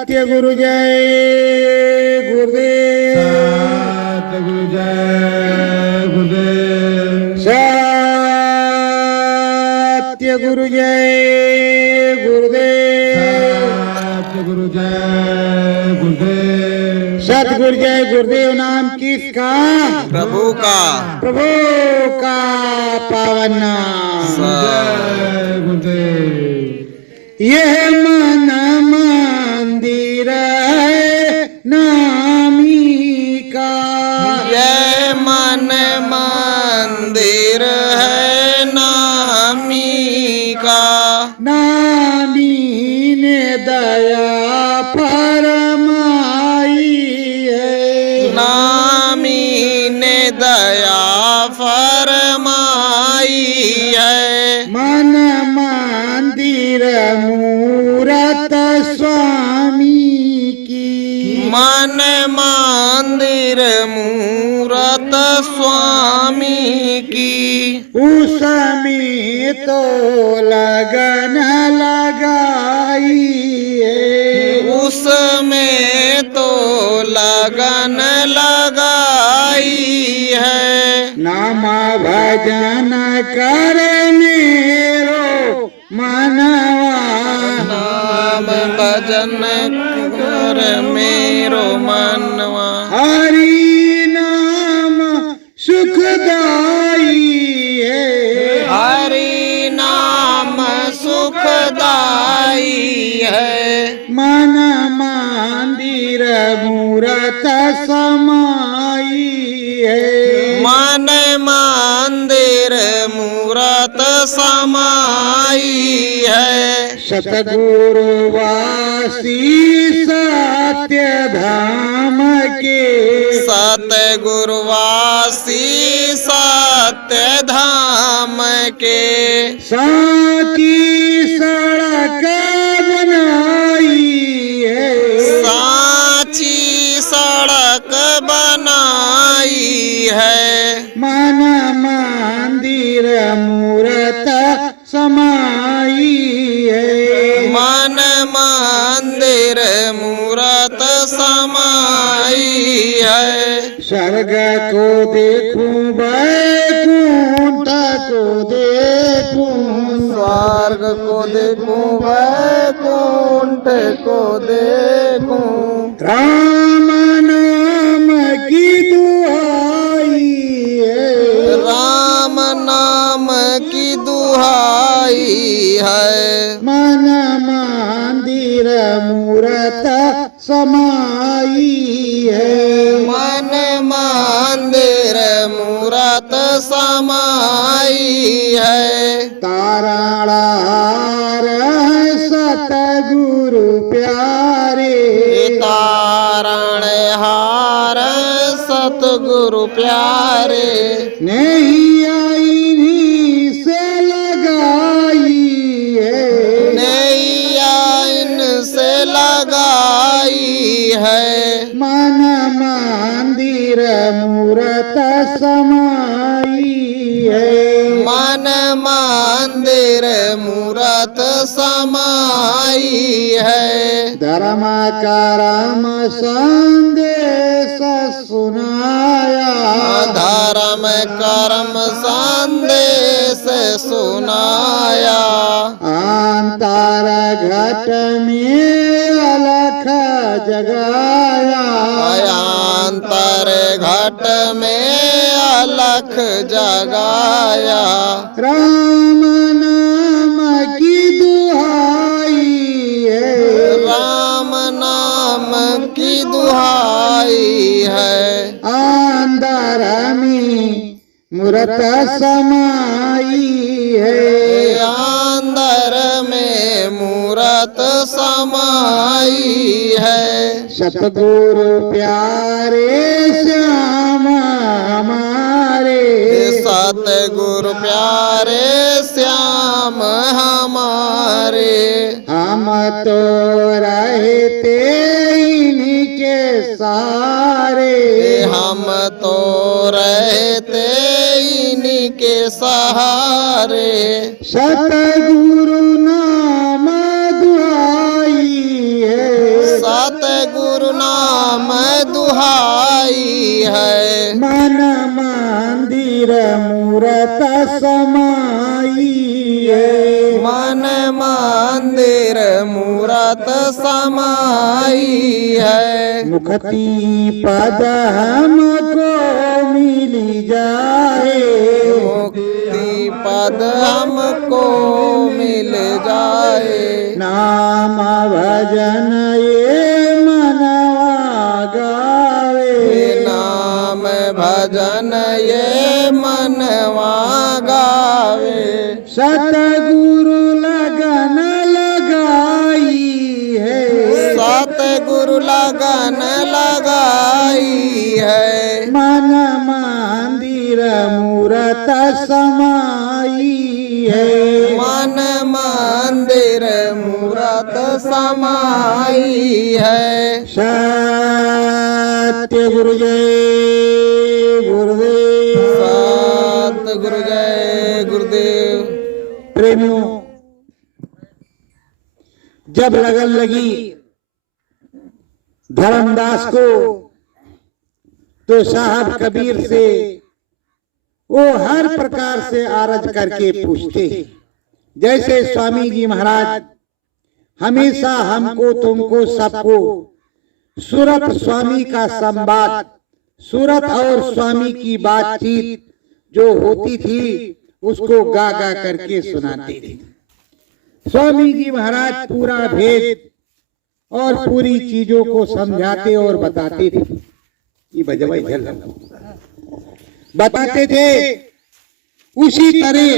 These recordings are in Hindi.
सत्य गुरु जय गुरुदेव। सतगुरु जय गुरुदेव। सत्य गुरु जय गुरुदेव। सतगुरु जय गुरुदेव। सतगुरु जय गुरुदेव नाम किसका? प्रभु का। प्रभु का पावन नाम। जय गुरुदेव। यह मन मंदिर है नामी का। यह मन मंदिर है नामी का। नामी ने दया फरमाई है। नामी ने दया फरमाई है। मन मंदिर मूरत स्वामी की। मन मंदिर मूरत स्वामी की। उसमें तो लगन लगाई है। उसमें तो लगन लगाई है। नाम भजन करने रो मनवा। नाम भजन कर मेरो मनवा। हरि नाम सुखदाई है। हरि नाम सुखदाई है। मन मंदिर मूरत समाई है। मन मंदिर मूरत समाई है। सतगुरु वासी सत्य धाम के। सतगुरुवासी सत्य धाम के। साची सड़क बनाई है। साची सड़क बनाई है। मन मंदिर मूरत समाई है। मन मंदिर मूरत समाई है। स्वर्ग को देखूं वैकुंठ को देखूं। स्वर्ग को देखूं वैकुंठ को देखूं। राम नाम की दुहाई है। राम नाम की दुहाई है। मन मंदिर मूरत समाई है। मन मंदिर मूरत समाई है। ताराहार सतगुरु प्यारे। तारण हार सतगुरु प्यारे। नहीं आई से लगाई है। नैया इनसे लगाई है। मन मंदिर मूरत समाई है। मन मंदिर मूरत समाई है। धर्म करम संदेश सुनाया। धर्म कर्म संदेश सुनाया। अंतर घट में अलख जगाया। अंतर घट में अलख जगाया। राम नाम की दुहाई है। राम नाम की दुहाई है। अंदर में मूरत समाई है। अंदर में मूरत समाई है। सतगुरु प्यारे श्याम हमारे। सतगुरु प्यारे श्याम हमारे। हम तो रहते इनके सहारे। हम तो रहते इनके सहारे। सतगुरु नाम दुहाई है। सतगुरु नाम दुहाई है। मन मंदिर मूरत समाई है। मन मंदिर मूरत समाई है। मुक्ति पद हमको मिल जाए। मुक्ति पद हमको मिल जाए। नाम भजन ये मनवा गावे। नाम भजन ये मनवा गावे। सतगुरु लगन लगाई है। सतगुरु लगन लगाई है। मन मंदिर मूरत समाई है। मन मंदिर मूरत समाई है। सत्य गुरु जय गुरुदेव। सतगुरु जय गुरुदेव। प्रेमियों, जब लगन लगी धर्मदास को तो साहब कबीर से वो हर प्रकार से आरज करके पूछते हैं। जैसे स्वामी जी महाराज हमेशा हमको तुमको सबको सूरत स्वामी का संवाद, सूरत और स्वामी की बातचीत जो होती थी उसको गा गा करके सुनाते थे। स्वामी जी महाराज पूरा भेद और पूरी चीजों को समझाते और बताते थे। ये बजवाई झल बताते थे। उसी तरह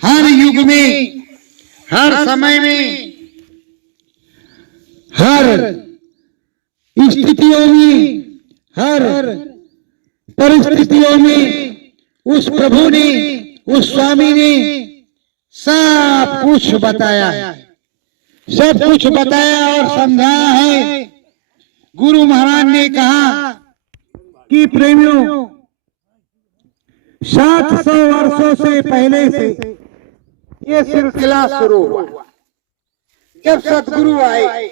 हर युग में, हर समय में, हर स्थितियों में, हर परिस्थितियों में उस प्रभु ने, उस स्वामी ने सब कुछ बताया है। सब कुछ बताया और समझाया है। गुरु महाराज ने कहा कि प्रेमियों, 700 वर्षों से पहले से ये सिलसिला शुरू हुआ। जब सतगुरु आए,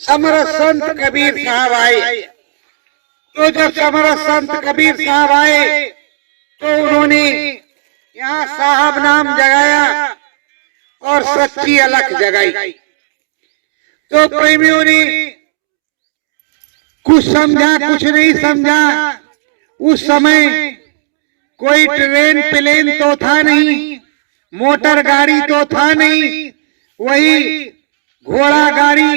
समरथ संत कबीर साहब आए, तो जब समरथ संत कबीर साहब आए तो उन्होंने यहाँ साहब नाम जगाया और सच्ची अलख जगाई। तो प्रेमियों ने कुछ समझा, कुछ नहीं समझा। उस समय कोई ट्रेन प्लेन तो था नहीं, मोटर गाड़ी तो था नहीं, वही घोड़ा गाड़ी,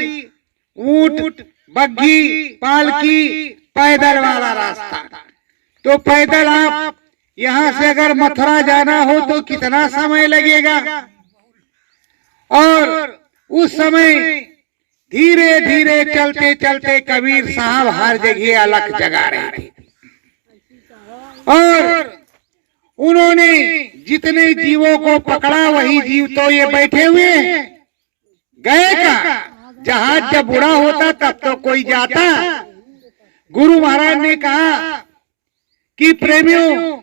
ऊंट, बग्घी, पालकी, पैदल वाला रास्ता। तो पैदल आप यहाँ से अगर मथुरा जाना हो तो कितना समय लगेगा। और उस समय धीरे धीरे चलते चलते कबीर साहब हर जगह अलख जगा रहे थे। और उन्होंने जितने जीवों को पकड़ा वही जीव तो ये बैठे हुए गए का। जहाज जब बुरा होता तब तो कोई जाता। गुरु महाराज ने कहा कि प्रेमियों,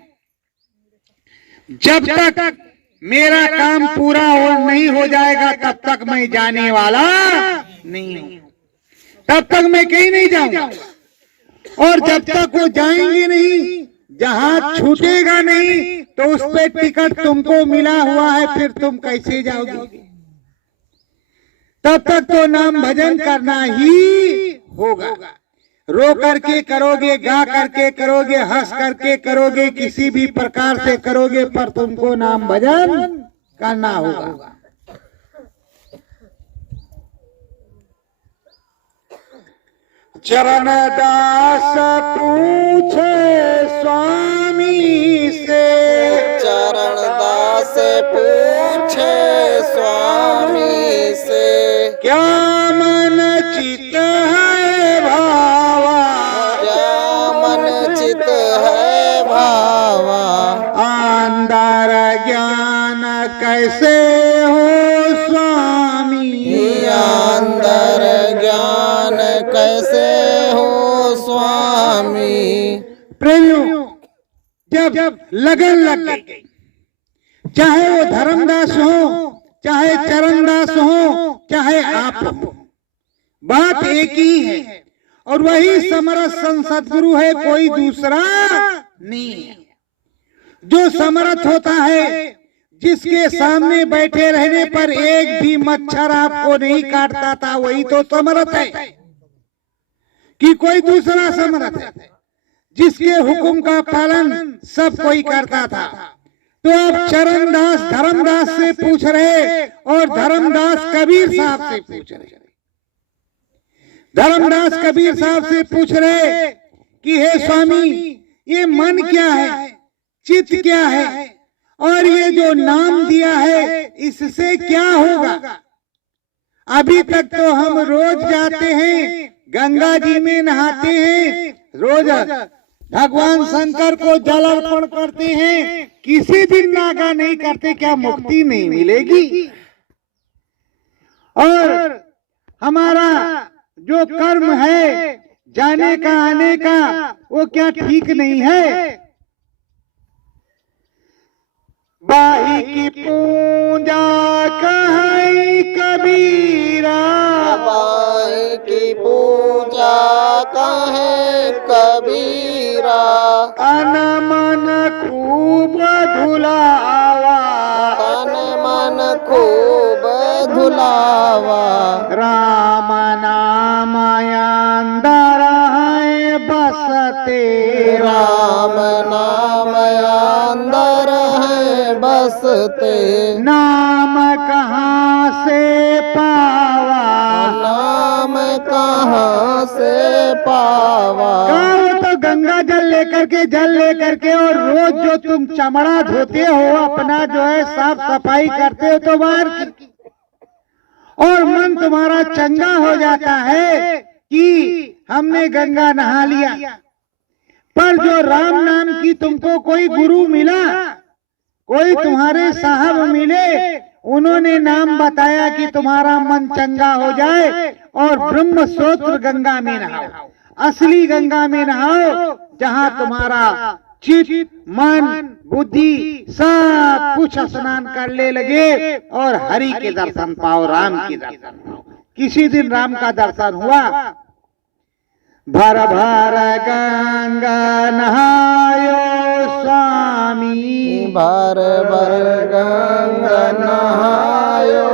जब तक मेरा काम पूरा नहीं हो जाएगा तब तक मैं जाने वाला नहीं हूं। तब तक मैं कहीं नहीं जाऊंगा। और जब तक वो जाएंगे नहीं, जहाज छूटेगा नहीं, तो उस पे टिकट तुमको मिला हुआ है, फिर तुम कैसे जाओगे। तब तक तो नाम भजन करना ही होगा। रो करके करोगे, गा करके करोगे, हंस करके करोगे, किसी भी प्रकार से करोगे, पर तुमको नाम भजन करना होगा। चरण दास पूछे स्वामी से। चरण दास पूछे स्वामी से। क्या मन चित है भावा। क्या मन चित है भावा। अंदर ज्ञान कैसे हो स्वामी। अंदर ज्ञान कैसे हो स्वामी। प्रेमियों, जब लगन लग गई, चाहे वो धर्मदास हो, चाहे चरणदास हो, चाहे आप हो, बात एक ही है और वही समरथ संत सदगुरु है, कोई दूसरा नहीं है। जो समरथ होता है, जिसके सामने बैठे रहने पर एक भी मच्छर आपको नहीं काटता था, वही तो समरथ है। कि कोई दूसरा समरथ है जिसके हुक्म का पालन सब कोई करता था। तो अब चरणदास धर्मदास से पूछ रहे और धर्मदास कबीर साहब से पूछ रहे। धर्मदास कबीर साहब से पूछ रहे कि हे स्वामी, ये मन क्या है, चित्त क्या है, और ये जो नाम दिया है इससे क्या होगा। अभी तक तो हम रोज जाते हैं, गंगा जी में नहाते हैं, रोज भगवान शंकर को जल अर्पण करते हैं, किसी दिन नागा नहीं करते, क्या मुक्ति नहीं मिलेगी। और हमारा जो कर्म है जाने का आने का, वो क्या ठीक नहीं है। बाही की पूजा कहाई कबीरा, बाई की पूजा कहे कबीरा, तन मन खूब धुलावा, तन मन खूब धुलावा, राम नाम अंदर है बसते, राम नाम अंदर है बसते, नाम कहाँ से पावा, नाम कहाँ से पावा। गाओ तो गंगा जल लेकर के और रोज जो तुम चमड़ा धोते हो, अपना जो है साफ सफाई करते हो तो बाहर की, और मन तुम्हारा चंगा हो जाता है कि हमने गंगा नहा लिया। पर जो राम नाम की तुमको कोई गुरु मिला, कोई तुम्हारे साहब मिले, उन्होंने नाम बताया कि तुम्हारा मन चंगा हो जाए और ब्रह्म स्रोत्र गंगा में नहाओ, असली गंगा में नहाओ, जहाँ तुम्हारा चित्त मन बुद्धि सब कुछ स्नान कर ले लगे और हरि के दर्शन पाओ, राम के दर्शन पाओ। किसी दिन राम का दर्शन हुआ। भर भर गंगा नहायो स्वामी, भर भर गंगा नहायो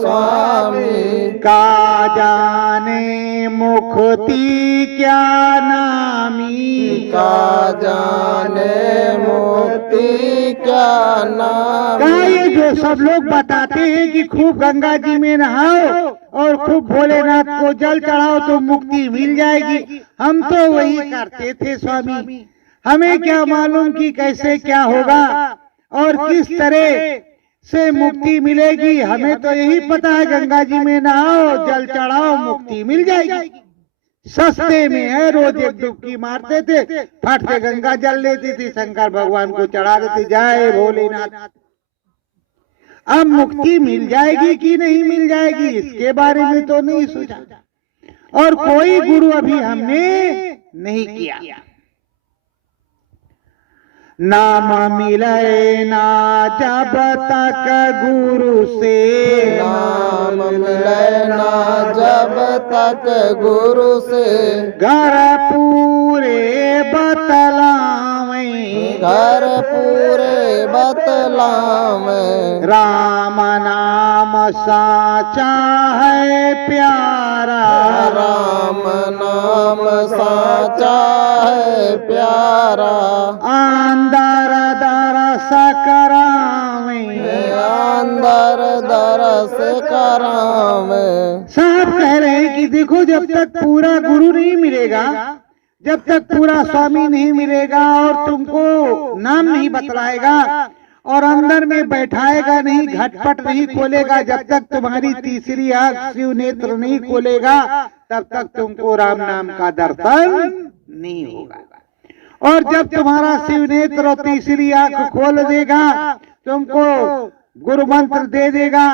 स्वामी, का जाने मुक्ति क्या नामी, का जाने मुक्ति क्या नाम। का ये जो सब लोग बताते हैं कि खूब गंगा जी में नहाओ और खूब भोलेनाथ को जल चढ़ाओ तो मुक्ति मिल जाएगी, हम तो वही करते थे स्वामी। हमें क्या मालूम कि कैसे क्या होगा और किस तरह से मुक्ति मिलेगी। हमें तो यही पता है गंगा जी में नहाओ, जल चढ़ाओ, मुक्ति मिल जाएगी। सस्ते में है, रोज एक डुबकी मारते थे, फट से गंगा जल लेती थी, शंकर भगवान को चढ़ा देती, जय भोलेनाथ। अब मुक्ति मिल जाएगी कि नहीं मिल जाएगी, इसके बारे में तो नहीं सोचा और कोई गुरु अभी हमने नहीं किया। नाम मिले ना जब तक गुरु से, नाम मिले ना जब तक गुरु से, घर पूरे बतलावे, घर पूरे बतलावे, राम नाम साचा है प्यारा, राम नाम साचा है प्यारा, अंदर दरस करावे, अंदर दरस करावे। साहब कह रहे हैं कि देखो, जब तक पूरा गुरु नहीं मिलेगा, जब तक पूरा स्वामी नहीं मिलेगा और तुमको नाम नहीं बतलाएगा और अंदर में बैठाएगा नहीं, घटपट नहीं खोलेगा, जब तक तुम्हारी तीसरी आंख शिव नेत्र नहीं खोलेगा, तब तक तुमको राम नाम का दर्शन नहीं होगा। और जब तुम्हारा शिव नेत्र और तीसरी आंख खोल देगा, तुमको गुरु मंत्र दे देगा,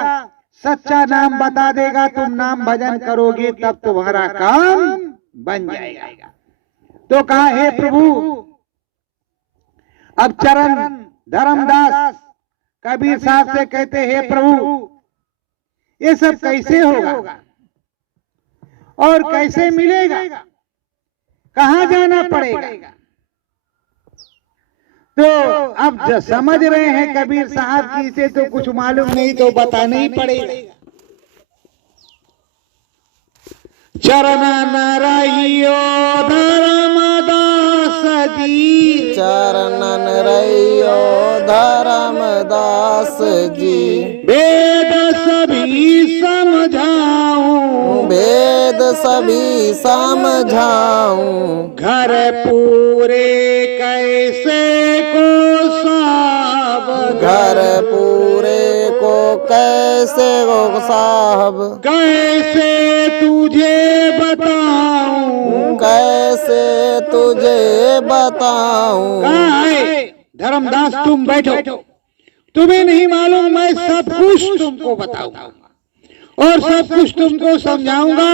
सच्चा नाम बता देगा, तुम नाम भजन करोगे, तब तुम्हारा काम बन जाएगा। तो कहा, हे प्रभु, अब चरण धर्मदास कबीर साहब से कहते, हे प्रभु, ये सब कैसे होगा और कैसे मिलेगा, कहाँ जाना पड़ेगा। तो अब जो समझ रहे हैं कबीर साहब की, इसे तो कुछ मालूम नहीं तो बताना ही पड़ेगा। चरण रहियो धर्मदास जी, चरणन रहियो धर्मदास जी, वेद सभी समझाऊं, वेद सभी समझाऊं, घर पूरे कैसे को साहब, घर पूरे को कैसे हो साहब, कैसे तुझे बताऊं, कैसे तुझे बताऊं। कहाँ है धर्मदास, तुम बैठो, तुम्हें नहीं मालूम, मैं सब कुछ तुमको बताऊंगा और सब कुछ तुमको समझाऊंगा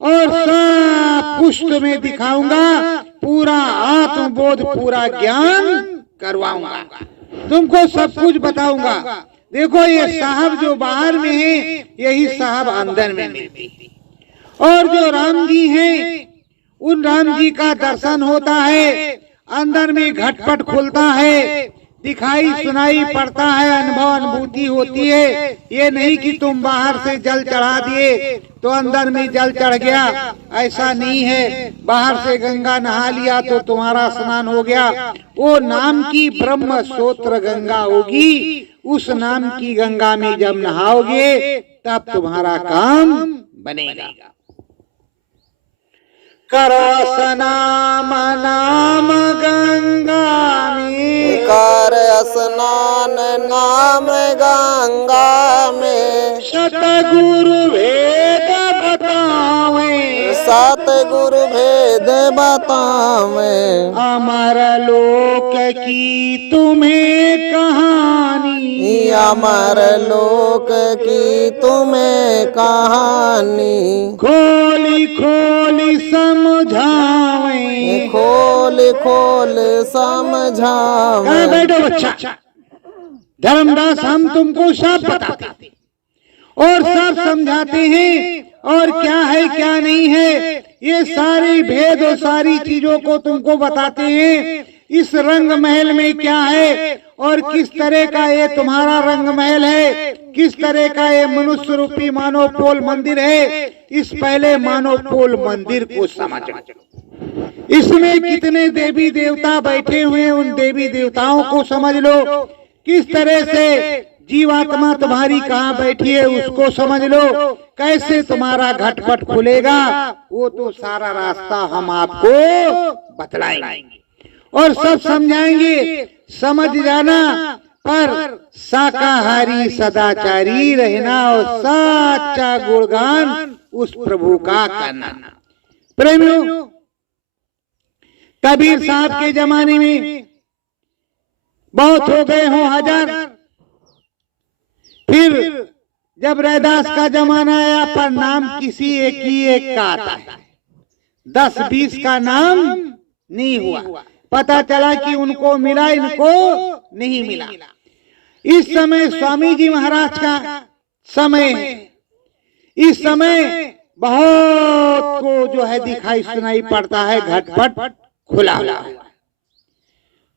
और सब कुछ तुम्हें दिखाऊंगा, पूरा आत्मबोध, पूरा ज्ञान करवाऊंगा, तुमको सब कुछ बताऊंगा। देखो ये साहब जो बाहर में है, यही साहब अंदर में है। और जो राम जी हैं, उन राम जी का दर्शन होता है, अंदर में घटपट खुलता है, दिखाई सुनाई पड़ता है, अनुभव अनुभूति होती है। ये नहीं कि तुम बाहर से जल चढ़ा दिए तो अंदर में जल चढ़ गया, ऐसा नहीं है। बाहर से गंगा नहा लिया तो तुम्हारा स्नान हो गया, वो नाम की ब्रह्म स्तोत्र गंगा होगी। उस नाम की गंगा में जब नहाओगे तब तुम्हारा काम बनेगा। करो स्नान नाम गंगा में, कर स्नान नाम गंगा में, सतगुरु भेद बतावे, सतगुरु भेद बतावे, अमर लोक की तुम्हें कहानी, अमर लोक की तुम्हें कहानी, खोली खोली समझावे, खोल खोल समझावे। कहाँ बैठो बच्चा, धर्मदास हम तुमको सब बताते और सब समझाते हैं, और क्या है क्या नहीं है ये सारी भेद और सारी चीजों को तुमको बताते हैं। इस रंग महल में क्या है और किस तरह का ये तुम्हारा रंग महल है, किस तरह का ये मनुष्य रूपी मानव पोल मंदिर है। इस पहले मानव पोल मंदिर को समझो, इसमें कितने देवी देवता बैठे हुए हैं, उन देवी देवताओं को समझ लो। किस तरह से जीवात्मा तुम्हारी कहाँ बैठी है उसको समझ लो। कैसे तुम्हारा घटपट खुलेगा वो तो सारा रास्ता हम आपको बतलाएंगे और सब समझाएंगे। समझ जाना, पर शाकाहारी सदाचारी रहना और सच्चा गुणगान उस प्रभु का करना। प्रेमियों, कबीर साहब के जमाने में बहुत हो गए हो हजार, फिर जब रैदास का जमाना आया, पर नाम किसी एक ही एक का आता है, 10-20 का नाम नहीं हुआ। पता चला कि उनको मिला, इनको नहीं मिला। इस समय स्वामी जी महाराज का समय है। इस समय बहुत को जो है दिखाई सुनाई पड़ता है, घटपट खुला हुआ।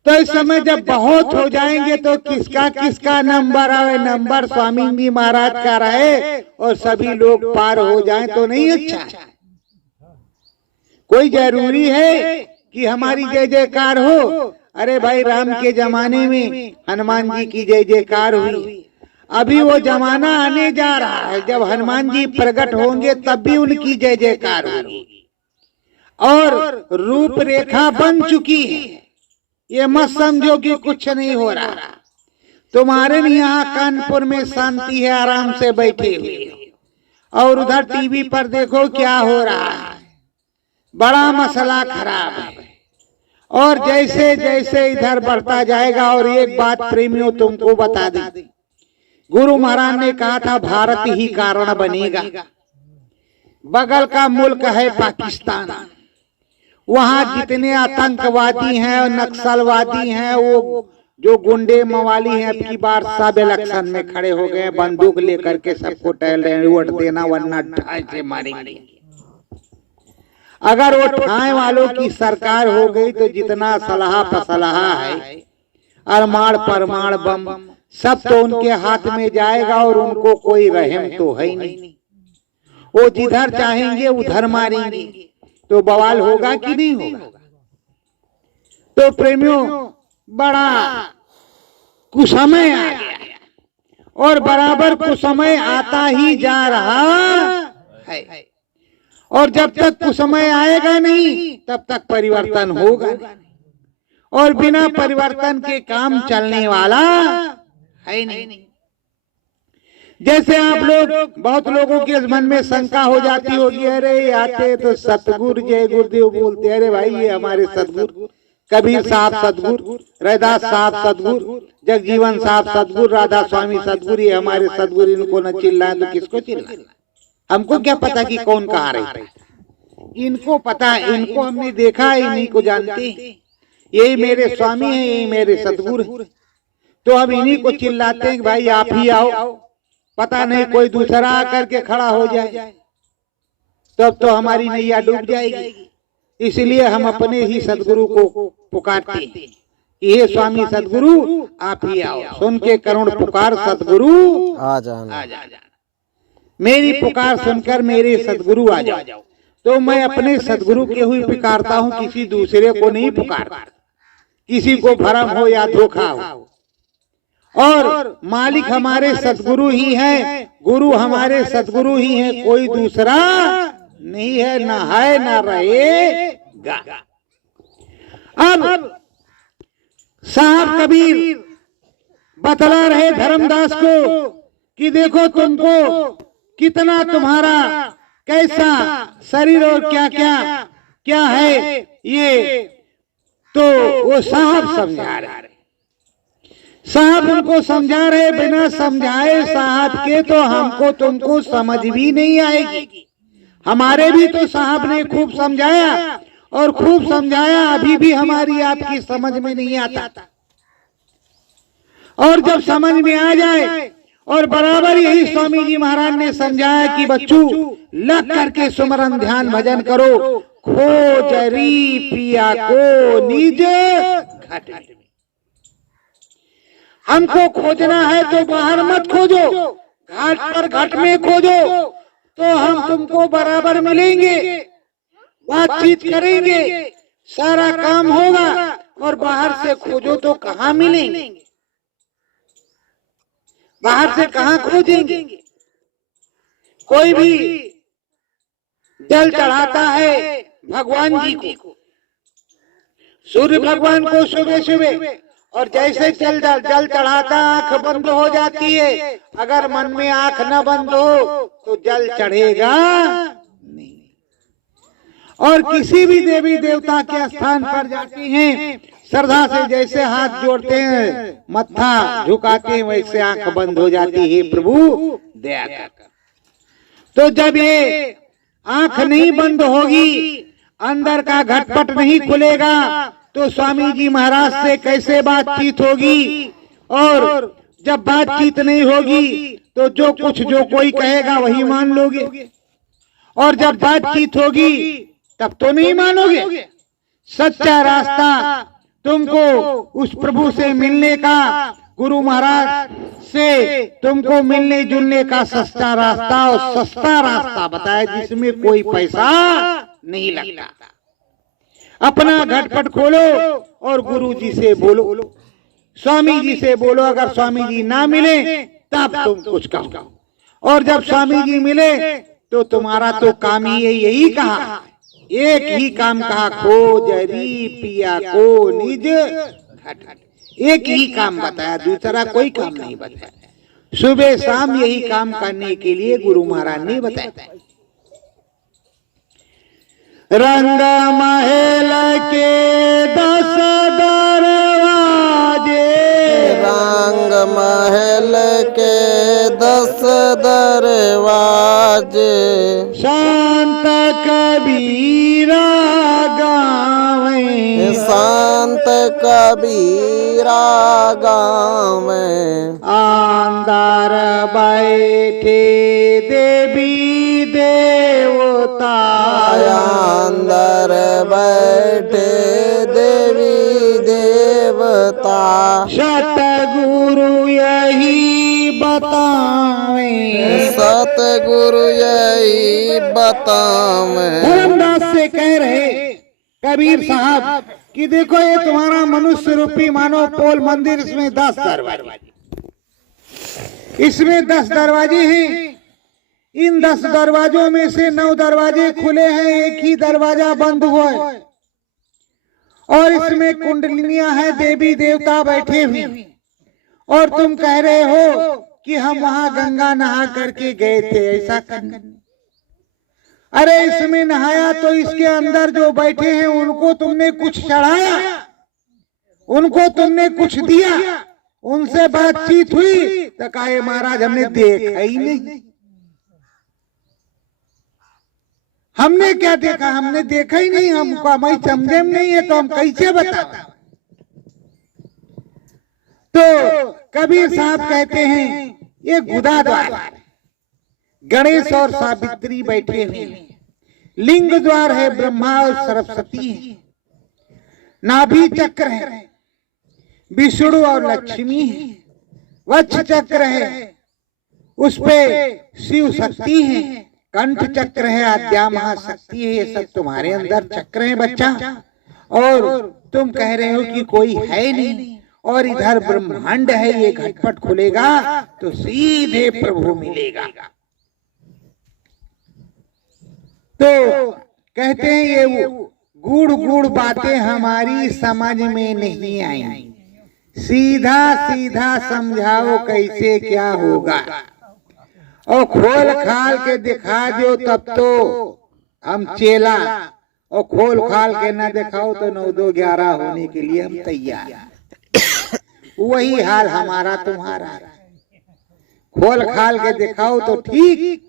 तो इस समय जब बहुत हो जाएंगे तो किसका किसका नंबर आए, नंबर स्वामी जी महाराज का रहे और सभी लोग पार हो जाएं तो नहीं अच्छा। कोई जरूरी है कि हमारी जय जयकार हो। अरे भाई, राम के जमाने में हनुमान जी की जय जयकार हुई। अभी वो जमाना आने जा रहा है जब हनुमान जी प्रकट होंगे तब भी उनकी जय जयकार होगी। और रूपरेखा बन चुकी है, ये मत समझो कि कुछ नहीं हो रहा। तुम्हारे यहाँ कानपुर में शांति है, आराम से बैठे हुए, और उधर टीवी पर देखो क्या हो रहा है, बड़ा मसला खराब है। और जैसे जैसे इधर बढ़ता जाएगा, और एक बात प्रेमियों तुमको बता दें, गुरु महाराज ने कहा था भारत ही कारण बनेगा। बगल का मुल्क है पाकिस्तान, वहाँ जितने आतंकवादी हैं और नक्सलवादी हैं, वो जो गुंडे मवाली हैं, अब की बार सब इलेक्शन में खड़े हो गए, बंदूक लेकर के सबको टहल रहे हैं, वोट देना वरना ढाई से मारेंगे। अगर वो ठाए वालों की सरकार हो गई तो जितना सलाह फसलाह है, अरमाण परमाण बम, सब तो उनके हाथ में जाएगा और उनको कोई रहम तो है ही नहीं। वो जिधर चाहेंगे उधर मारेंगे, तो बवाल होगा कि नहीं होगा। तो प्रेमियों, बड़ा कुसमय आ गया है और बराबर कुसमय आता ही जा रहा है, और जब तक कुसमय आएगा नहीं तब तक परिवर्तन होगा नहीं, और बिना परिवर्तन के काम चलने वाला है नहीं। जैसे आप लोग, बहुत लोगों के मन में शंका हो जाती होगी, अरे आते तो सतगुरु जय गुरुदेव बोलते, अरे भाई ये हमारे सतगुरु, कबीर साहब सतगुरु, रैदास साहब सतगुरु, जगजीवन साहब सतगुरु, राधा स्वामी सतगुरु, ये हमारे सतगुरु, इनको न चिल्लाए तो किसको चिल्लाए। हमको क्या पता कि कौन कहाँ रहे, इनको पता है, इनको हमने देखा है, इन्हीं को जानते हैं, यही मेरे स्वामी हैं, यही मेरे सतगुरु। तो हम इन्हीं को चिल्लाते हैं कि भाई आप ही आओ, पता नहीं कोई दूसरा आकर के खड़ा हो जाए, तब तो हमारी नैया डूब जाएगी। इसलिए हम अपने ही सदगुरु को पुकारते हैं, ये स्वामी सदगुरु आप ही आओ। सुन के करुण पुकार सदगुरु आ जाना। मेरी पुकार सुनकर मेरे सदगुरु आ जाओ। तो मैं अपने सदगुरु के हुई पुकारता हूँ, किसी दूसरे को नहीं पुकारता, किसी को भरम हो या धोखा हो। और मालिक हमारे सदगुरु ही है, गुरु हमारे सदगुरु ही है, कोई दूसरा नहीं है, ना है ना रहेगा। अब साहब कबीर बतला रहे धर्मदास को कि देखो तुमको कितना, तुम्हारा कैसा शरीर और क्या क्या क्या है ये, तो वो साहब समझा रहे, साहब उनको समझा रहे, बिना समझाए साहब के तो हमको तुमको समझ भी नहीं आएगी। हमारे भी तो साहब ने खूब समझाया और खूब समझाया, अभी भी हमारी आपकी समझ में नहीं आता। और जब समझ में आ जाए, और बराबर यही स्वामी जी महाराज ने समझाया कि बच्चों लग करके सुमरन ध्यान भजन करो, खोजरी पिया को निज घट में। हमको खोजना है तो बाहर मत खोजो, घाट पर घट में खोजो, तो हम तुमको बराबर मिलेंगे, बातचीत करेंगे, सारा काम होगा। और बाहर से खोजो तो कहाँ मिलेंगे, बाहर से कहाँ खोजेंगे। कोई भी जल चढ़ाता है भगवान जी को, सूर्य भगवान को सुबह सुबह, और जैसे जल चढ़ाता आंख बंद हो जाती है। अगर मन में आंख न बंद हो तो जल चढ़ेगा नहीं। और किसी भी देवी देवता के स्थान पर जाते हैं, श्रद्धा से जैसे हाथ जोड़ते हैं, मत्था झुकाते हैं, वैसे आंख बंद हो जाती है, प्रभु दया कर। तो जब ये आंख नहीं बंद होगी, अंदर का घटपट नहीं खुलेगा, तो स्वामी जी महाराज से कैसे बातचीत होगी। और जब बातचीत नहीं होगी तो जो कोई कहेगा वही मान लोगे, और जब बातचीत होगी तब तो नहीं मानोगे। सच्चा रास्ता तुमको उस प्रभु से मिलने का, गुरु महाराज से तुमको मिलने जुलने का सस्ता रास्ता, और सस्ता रास्ता बताया जिसमें कोई पैसा नहीं लगता। अपना घटपट खोलो और गुरु जी से बोलो, स्वामी जी से बोलो। अगर स्वामी जी ना मिले तब तुम कुछ कहो, और जब स्वामी जी मिले तो तुम्हारा तो काम ही यही कहा, एक ही काम कहा, खोजरी पिया को निज घट। एक ही काम बताया, दूसरा कोई काम नहीं बताया। सुबह शाम यही काम करने के लिए गुरु महाराज ने बताया। रंग महल के 10 दरवाजे, रंग महल के 10 दरवाजे, शांत कबीरा गावे, शांत कबीरा गावे। अंदर बैठे देवी देवता, में। धर्मदास से कह रहे कबीर साहब कि देखो ये तुम्हारा मनुष्य रूपी मानो पोल मंदिर, इसमें 10 दरवाजे, इसमें 10 दरवाजे हैं। इन 10 दरवाजों में से 9 दरवाजे खुले हैं, एक ही दरवाजा बंद हुआ है। और इसमें कुंडलिनियां हैं, देवी देवता बैठे हुए। और तुम कह रहे हो कि हम वहां गंगा नहा करके गए थे, ऐसा करने। अरे इसमें नहाया तो इसके अंदर जो बैठे हैं उनको तुमने कुछ चढ़ाया, उनको तुमने कुछ दिया, उनसे बातचीत हुई? तो कहे महाराज हमने देखा ही नहीं। हमने क्या देखा? हमने देखा ही नहीं, हमको हमारी समझे में नहीं है, तो हम कैसे बताते? तो कबीर साहब कहते हैं ये गुदा द्वार, गणेश और सावित्री बैठे हुए हैं। लिंग द्वार है, ब्रह्मा और सरस्वती है। नाभि चक्र है, विष्णु और लक्ष्मी है। वक्ष चक्र है, उस पे शिव शक्ति है। कंठ चक्र है, आद्या महाशक्ति है। ये सब तुम्हारे अंदर चक्र है बच्चा। और तुम कह रहे हो कि कोई है नहीं, और इधर ब्रह्मांड है, ये घटपट खुलेगा तो सीधे प्रभु मिलेगा। तो कहते हैं ये गूढ़ गूढ़ बातें हमारी समझ में नहीं आई, सीधा सीधा समझाओ कैसे क्या होगा। और खोल खाल के दिखा दो तब तो हम चेला, और खोल खाल के ना दिखाओ तो 9 2 11 होने के लिए हम तैयार। वही हाल हमारा तुम्हारा। खोल खाल के दिखाओ तो ठीक,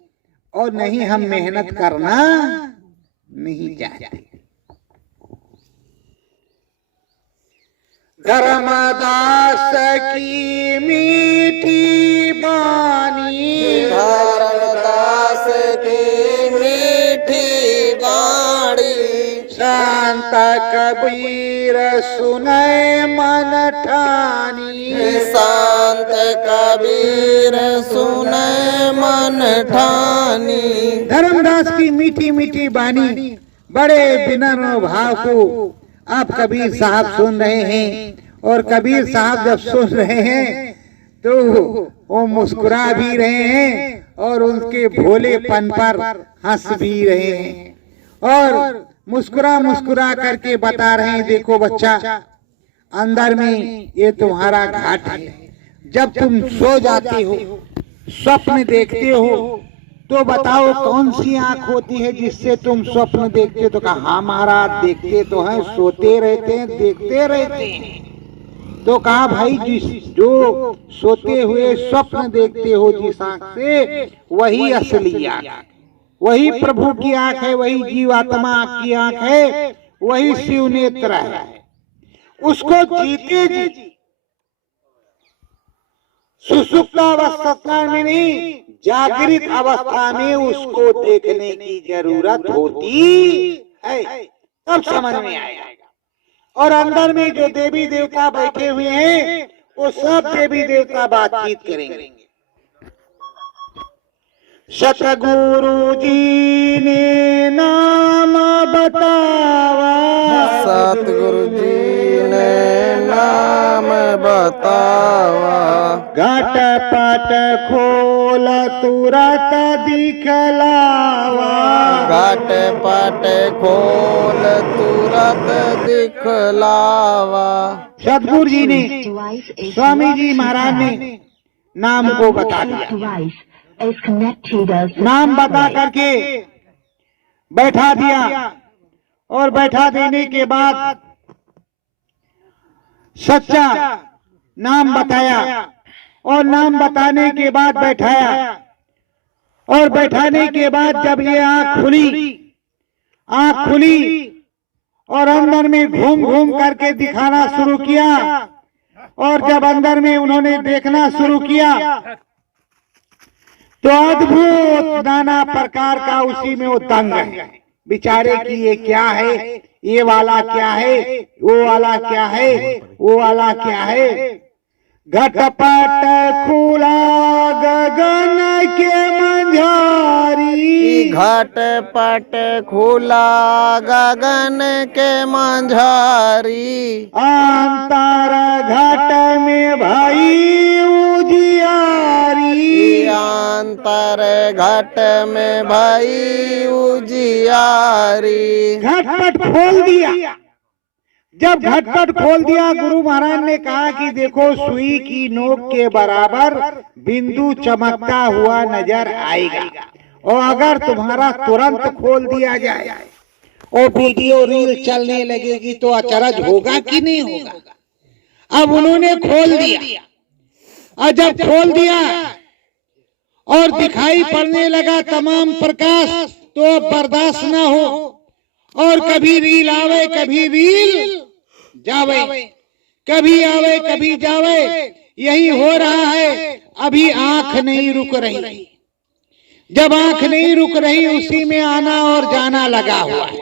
और नहीं हम मेहनत करना नहीं चाहते। धर्मदास की मीठी बानी, धर्मदास की मीठी बाणी, शांत कबीर सुने मन ठानी। शांत कबीर सुने मन ठानी। धर्मदास की मीठी मीठी बानी, बड़े विनम्र भाव को आप कबीर साहब सुन रहे हैं। और कबीर साहब जब सुन रहे हैं तो वो मुस्कुरा भी रहे हैं, और उनके भोलेपन पर हंस भी रहे हैं। और मुस्कुरा मुस्कुरा करके बता रहे हैं, देखो बच्चा, अंदर में ये तुम्हारा घाट है। जब तुम सो जाते हो, स्वप्न देखते हो, तो बताओ कौन सी आंख होती है जिससे तुम स्वप्न देखते हो? तो कहा हाँ महाराज देखते तो हैं, सोते रहते हैं, देखते रहते हैं। तो कहा भाई जो सोते हुए स्वप्न देखते हो जिस आंख से, वही असली आंख, वही प्रभु की आंख है, वही जीवात्मा की आंख है, वही शिव नेत्र है। उसको जीते जी सुसुप्त अवस्था में नहीं, जागृत अवस्था में उसको देखने की जरूरत होती है, तब समझ में आएगा। और अंदर में जो देवी देवता बैठे हुए हैं, वो सब देवी देवता बातचीत करेंगे। सतगुरु जी ने नाम बतावा, सतगुरु जी ने नाम बतावा। घाट पाट खोल तुरत दिखलावा, घाट पाट खोल तुरत दिखलावा। सतगुरु जी ने, स्वामी जी महाराज ने नाम को बता दिया। नाम बता करके बैठा दिया, और बैठा देने के बाद सच्चा नाम बताया, और नाम बताने के बाद बैठाया। और बैठाने के बाद जब ये आंख खुली और अंदर में घूम घूम करके दिखाना शुरू किया। और जब अंदर में उन्होंने देखना शुरू किया तो अद्भुत नाना प्रकार का उसी में वो दंग है। बेचारे की ये क्या है, ये वाला क्या है, वो वाला क्या है, वो वाला क्या है। घटपट खुला गगन के मंझारी, घटपट खुला गगन के मंझारी, अंतर घट में भाई उजियारी, अंतर घट में भाई उजियारी। घटपट खोल दिया। जब घटपट खोल दिया, गुरु महाराज ने कहा कि देखो सुई की नोक के बराबर बिंदु चमकता हुआ नजर आएगा, और अगर तुम्हारा तुरंत खोल दिया जाए और वीडियो रील चलने लगेगी तो अचरज होगा कि नहीं होगा। अब उन्होंने खोल दिया, और जब खोल दिया और दिखाई पड़ने लगा तमाम प्रकाश, तो अब बर्दाश्त न हो, और कभी रील आवे कभी रील जावे, कभी आवे कभी जावे, यही हो रहा है। अभी आंख नहीं रुक रही, जब आंख नहीं रुक रही उसी में आना और जाना लगा हुआ है।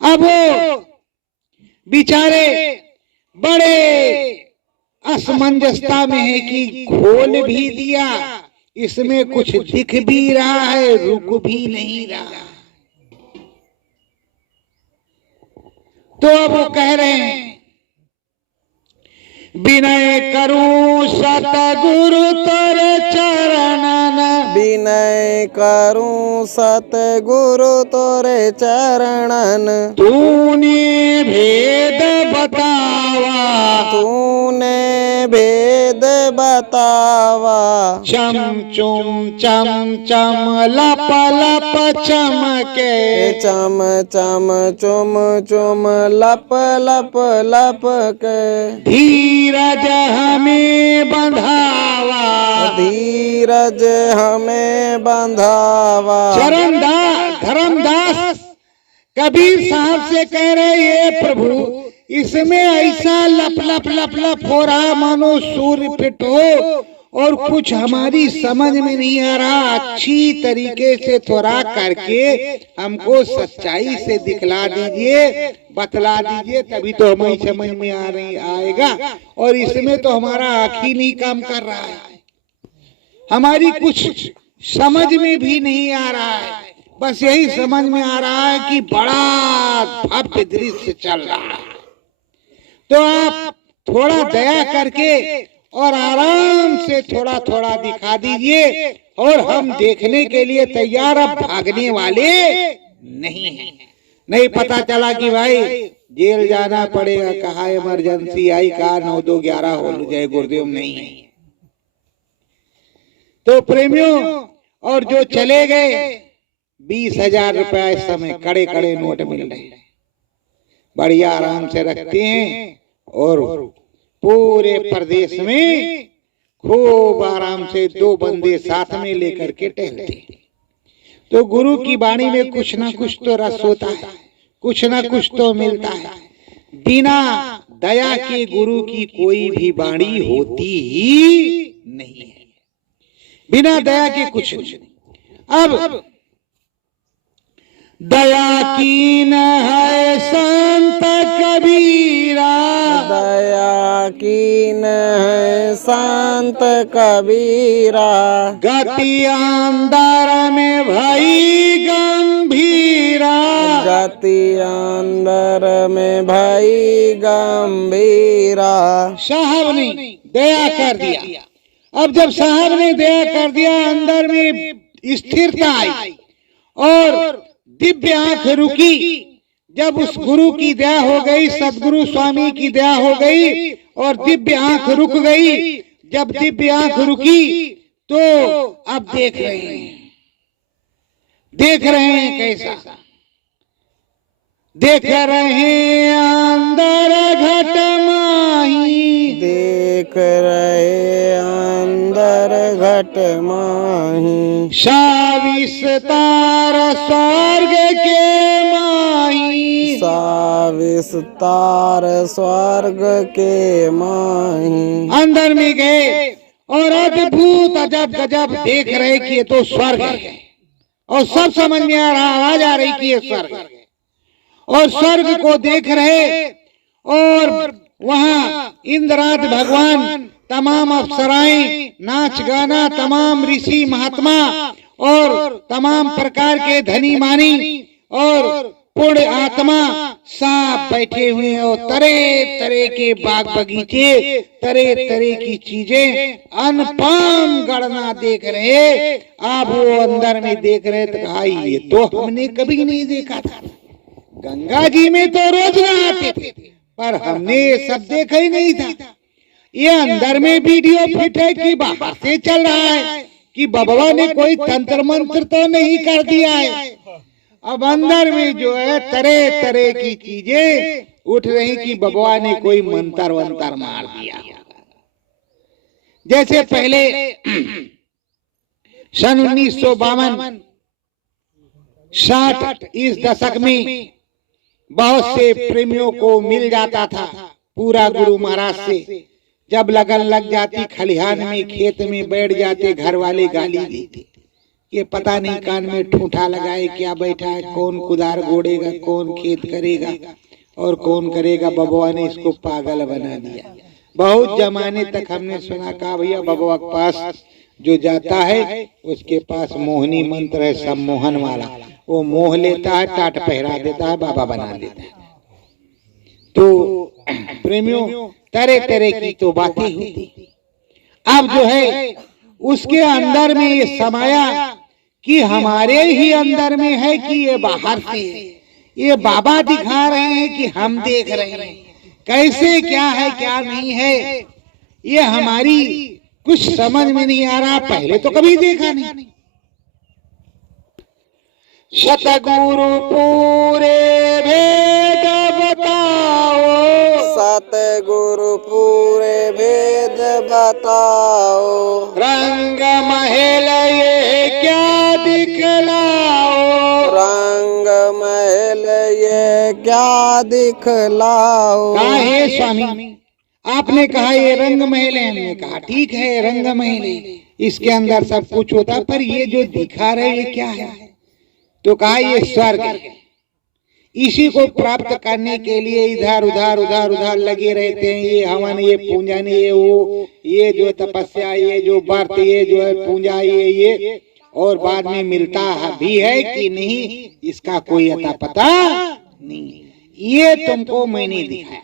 अब वो बेचारे बड़े असमंजसता में है कि खोल भी दिया, इसमें कुछ दिख भी रहा है, रुक भी नहीं रहा। तो अब वो कह रहे हैं, विनय करूं सतगुरु तर चरणन, विनय करूं सतगुरु तोरे चरणन, तूने भेद बतावा, तूने भेद बतावा, चम चम लप लप चमके, चम चम चुम चुम लप लप लप के, धीरज हमें बंधावा, धीरज हमें बंधावा। धर्मदास कबीर साहब से कह रहे, ये प्रभु इसमें ऐसा लप लप लप लप हो रहा मानो सूर्य फिट हो, और कुछ हमारी समझ में नहीं आ रहा। अच्छी तरीके से थोड़ा करके हमको सच्चाई से दिखला दीजिए, बतला दीजिए, तभी तो हमें समझ में आएगा। और इसमें तो हमारा आँख ही नहीं काम कर रहा है, हमारी कुछ समझ में भी नहीं आ रहा है। बस यही समझ में आ रहा है कि बड़ा भव्य दृश्य चल रहा है। तो आप थोड़ा दया करके और आराम से थोड़ा थोड़ा दिखा दीजिए, और हम देखने के लिए तैयार, अब भागने वाले नहीं हैं। नहीं पता चला कि भाई जेल जाना पड़ेगा, कहा इमरजेंसी आई, कहा 9-2-11 हो जाए गुरुदेव, नहीं है। तो प्रेमियों, और जो चले गए 20,000 रुपया इस समय कड़े कड़े नोट मिल रहे हैं, बढ़िया आराम से रखते हैं, और पूरे प्रदेश में खूब आराम से 2 बंदे साथ में लेकर के टहलते हैं। तो गुरु की वाणी में कुछ ना कुछ तो रस होता है, कुछ ना कुछ तो मिलता है। बिना दया के गुरु की कोई भी वाणी होती ही नहीं है, बिना दया के कुछ नहीं। अब दया कीन है संत कबीरा, दया कीन है संत कबीरा, गति अंदर में भई गंभीरा, गति अंदर में भई गंभीरा। साहब ने दया कर दिया। अब जब साहब ने दया कर दिया, अंदर में स्थिरता आई और दिव्य आंख रुकी। जब उस गुरु की दया हो गई, सदगुरु स्वामी की दया हो गई, और दिव्य आंख रुक गई। जब दिव्य आंख रुकी तो अब देख रहे हैं, कैसा देख रहे हैं, अंदर घट माही, देख रहे अंदर घट माही, साविस्तार स्वर्ग के माही, साविस्तार स्वर्ग के माही। अंदर में गए और अद्भुत अजब गजब देख रहे कि ये तो स्वर्ग है, और सब समझ में आ रहा, आवाज आ रही कि ये स्वर्ग है, और स्वर्ग को देख रहे। और वहां इंद्राद भगवान तमाम अप्सराएं, नाच गाना, तमाम ऋषि महात्मा और तमाम प्रकार के धनी मानी और पुण्य आत्मा सब बैठे हुए हैं और तरह तरह के बाग बगीचे, तरह तरह की चीजें अनपान गणना देख रहे। आप वो अंदर में देख रहे तो कहा ये तो हमने कभी नहीं देखा था। गंगा जी में तो रोज नहाते थे पर हमने ये सब देखा ही नहीं था। ये अंदर में वीडियो फिट है कि बाहर से चल रहा है कि बबवा ने कोई तंत्र मंत्र तो नहीं कर दिया है। अब अंदर में जो है तरह तरह की चीजें उठ रही कि बबवा ने कोई मंत्र वंतर मार दिया। जैसे पहले सन 1952 60 इस दशक में बहुत से प्रेमियों को मिल जाता था पूरा गुरु महाराज से। जब लगन लग जाती खलिहान में खेत में बैठ जाते, घर वाले गाली देते, ये पता नहीं कान में ठूठा लगाए क्या बैठा है, कौन कुदार गोड़ेगा, कौन खेत करेगा और कौन करेगा। बबुआ ने इसको पागल बना दिया। बहुत जमाने तक हमने सुना कहा भैया बबुआ के पास जो जाता है उसके पास मोहनी मंत्र है, सम्मोहन वाला, वो मोह लेता है, टाट पहरा देता है, बाबा बना देता है। तो प्रेमियों तरह तरह की तो बातें होती। अब जो है उसके अंदर में ये समाया कि हमारे ही अंदर में है कि ये बाहर से है। ये बाबा दिखा रहे हैं कि हम देख रहे हैं, कैसे क्या है क्या नहीं है ये हमारी कुछ समझ में नहीं आ रहा। पहले तो कभी देखा नहीं। सतगुरु पूरे भेद बताओ, सतगुरु पूरे भेद बताओ, रंग महल ये क्या दिखलाओ, रंग महल ये क्या दिखलाओ। कहा हे स्वामी आपने कहा ये रंग महल है, हमने कहा ठीक है रंग महल है, इसके अंदर सब कुछ होता, पर ये जो दिखा रहे ये क्या है? तो कहा ये स्वर्ग है। इसी को प्राप्त करने के लिए इधर उधर उधर उधर लगे रहते हैं। ये हवन, ये पूजन, ये वो, ये जो तपस्या, ये जो व्रत, ये जो है पूजा, ये और बाद में मिलता भी है कि नहीं इसका कोई अता पता नहीं। ये तुमको मैंने दिखाया।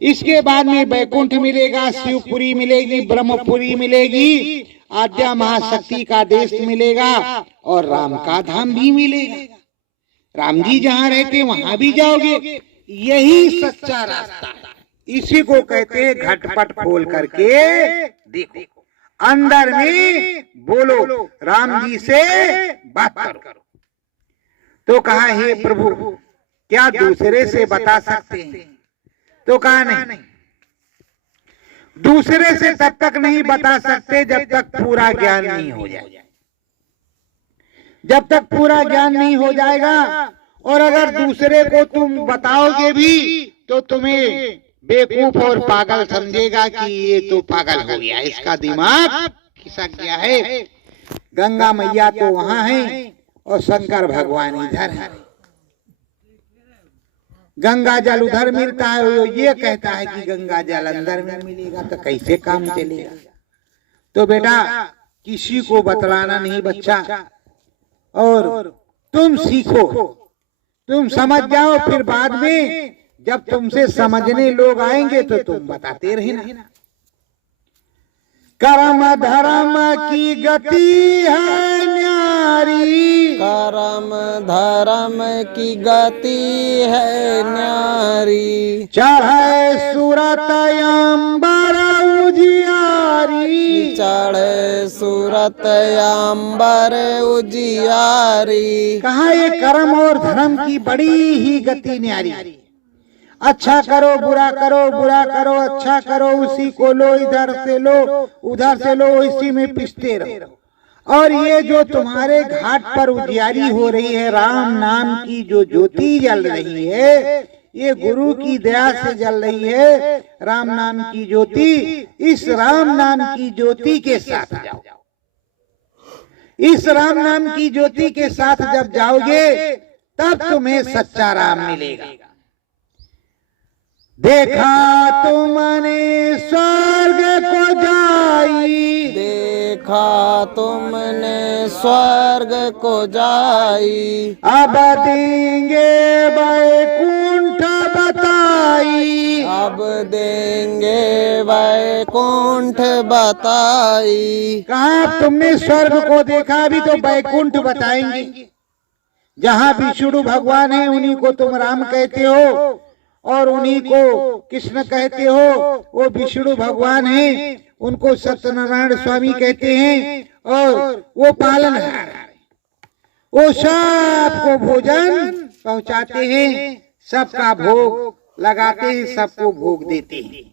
इसके बाद में वैकुंठ मिलेगा, शिवपुरी मिलेगी, ब्रह्मपुरी मिलेगी, आद्या महाशक्ति का देश मिलेगा और राम का धाम भी मिलेगा। राम जी जहाँ रहते वहां भी जाओगे। यही सच्चा रास्ता, इसी को कहते हैं घटपट खोल करके देखो, अंदर में बोलो, राम जी से बात करो। तो कहा हे प्रभु क्या दूसरे से बता सकते हैं? तो कहा नहीं, दूसरे से तब तक नहीं बता सकते जब तक पूरा ज्ञान नहीं हो जाए। जब तक पूरा ज्ञान नहीं हो जाएगा, और अगर दूसरे को तुम बताओगे भी तो तुम्हें बेवकूफ और पागल समझेगा कि ये तो पागल हो गया, इसका दिमाग खिसक गया है। गंगा मैया तो वहां है और शंकर भगवान इधर है। गंगा जल उधर मिलता है, वो ये कहता है कि गंगा जल अंदर में मिलेगा, तो कैसे काम चलेगा? तो बेटा किसी को बतलाना नहीं बच्चा, और तुम सीखो, तुम समझ जाओ, फिर बाद में जब तुमसे समझने लोग आएंगे तो तुम बताते रहना। कर्म धर्म की गति है न्यारी, कर्म धर्म की गति है न्यारी, चढ़े सूरत अंबर उजियारी, चढ़े सूरत अंबर उजियारी। कहा ये कर्म और धर्म की बड़ी ही गति न्यारी। अच्छा करो बुरा करो, बुरा करो अच्छा करो, उसी को लो, इधर से लो उधर से लो, इसी में पिसते रहो। और ये जो तुम्हारे घाट पर उजियारी हो रही है, राम नाम की जो ज्योति जल रही है, ये गुरु की दया से जल रही है राम नाम की ज्योति। इस राम नाम की ज्योति के साथ जाओ। इस राम नाम की ज्योति के साथ जब जाओगे तब तुम्हें सच्चा राम मिलेगा। देखा तुमने स्वर्ग को जाई, देखा तुमने स्वर्ग को जाई, अब देंगे वैकुंठ बताई, अब देंगे वैकुंठ बताई। कहा तुमने स्वर्ग को देखा, अभी तो वैकुंठ बताएंगे। जहाँ विष्णु भगवान है उन्हीं को तुम राम कहते हो और उन्हीं को कृष्ण कहते हो, वो विष्णु भगवान है, उनको सत्यनारायण स्वामी कहते हैं और वो पालनहार है। वो सबको भोजन पहुंचाते हैं, सबका भोग लगाते हैं, सबको भोग देते हैं,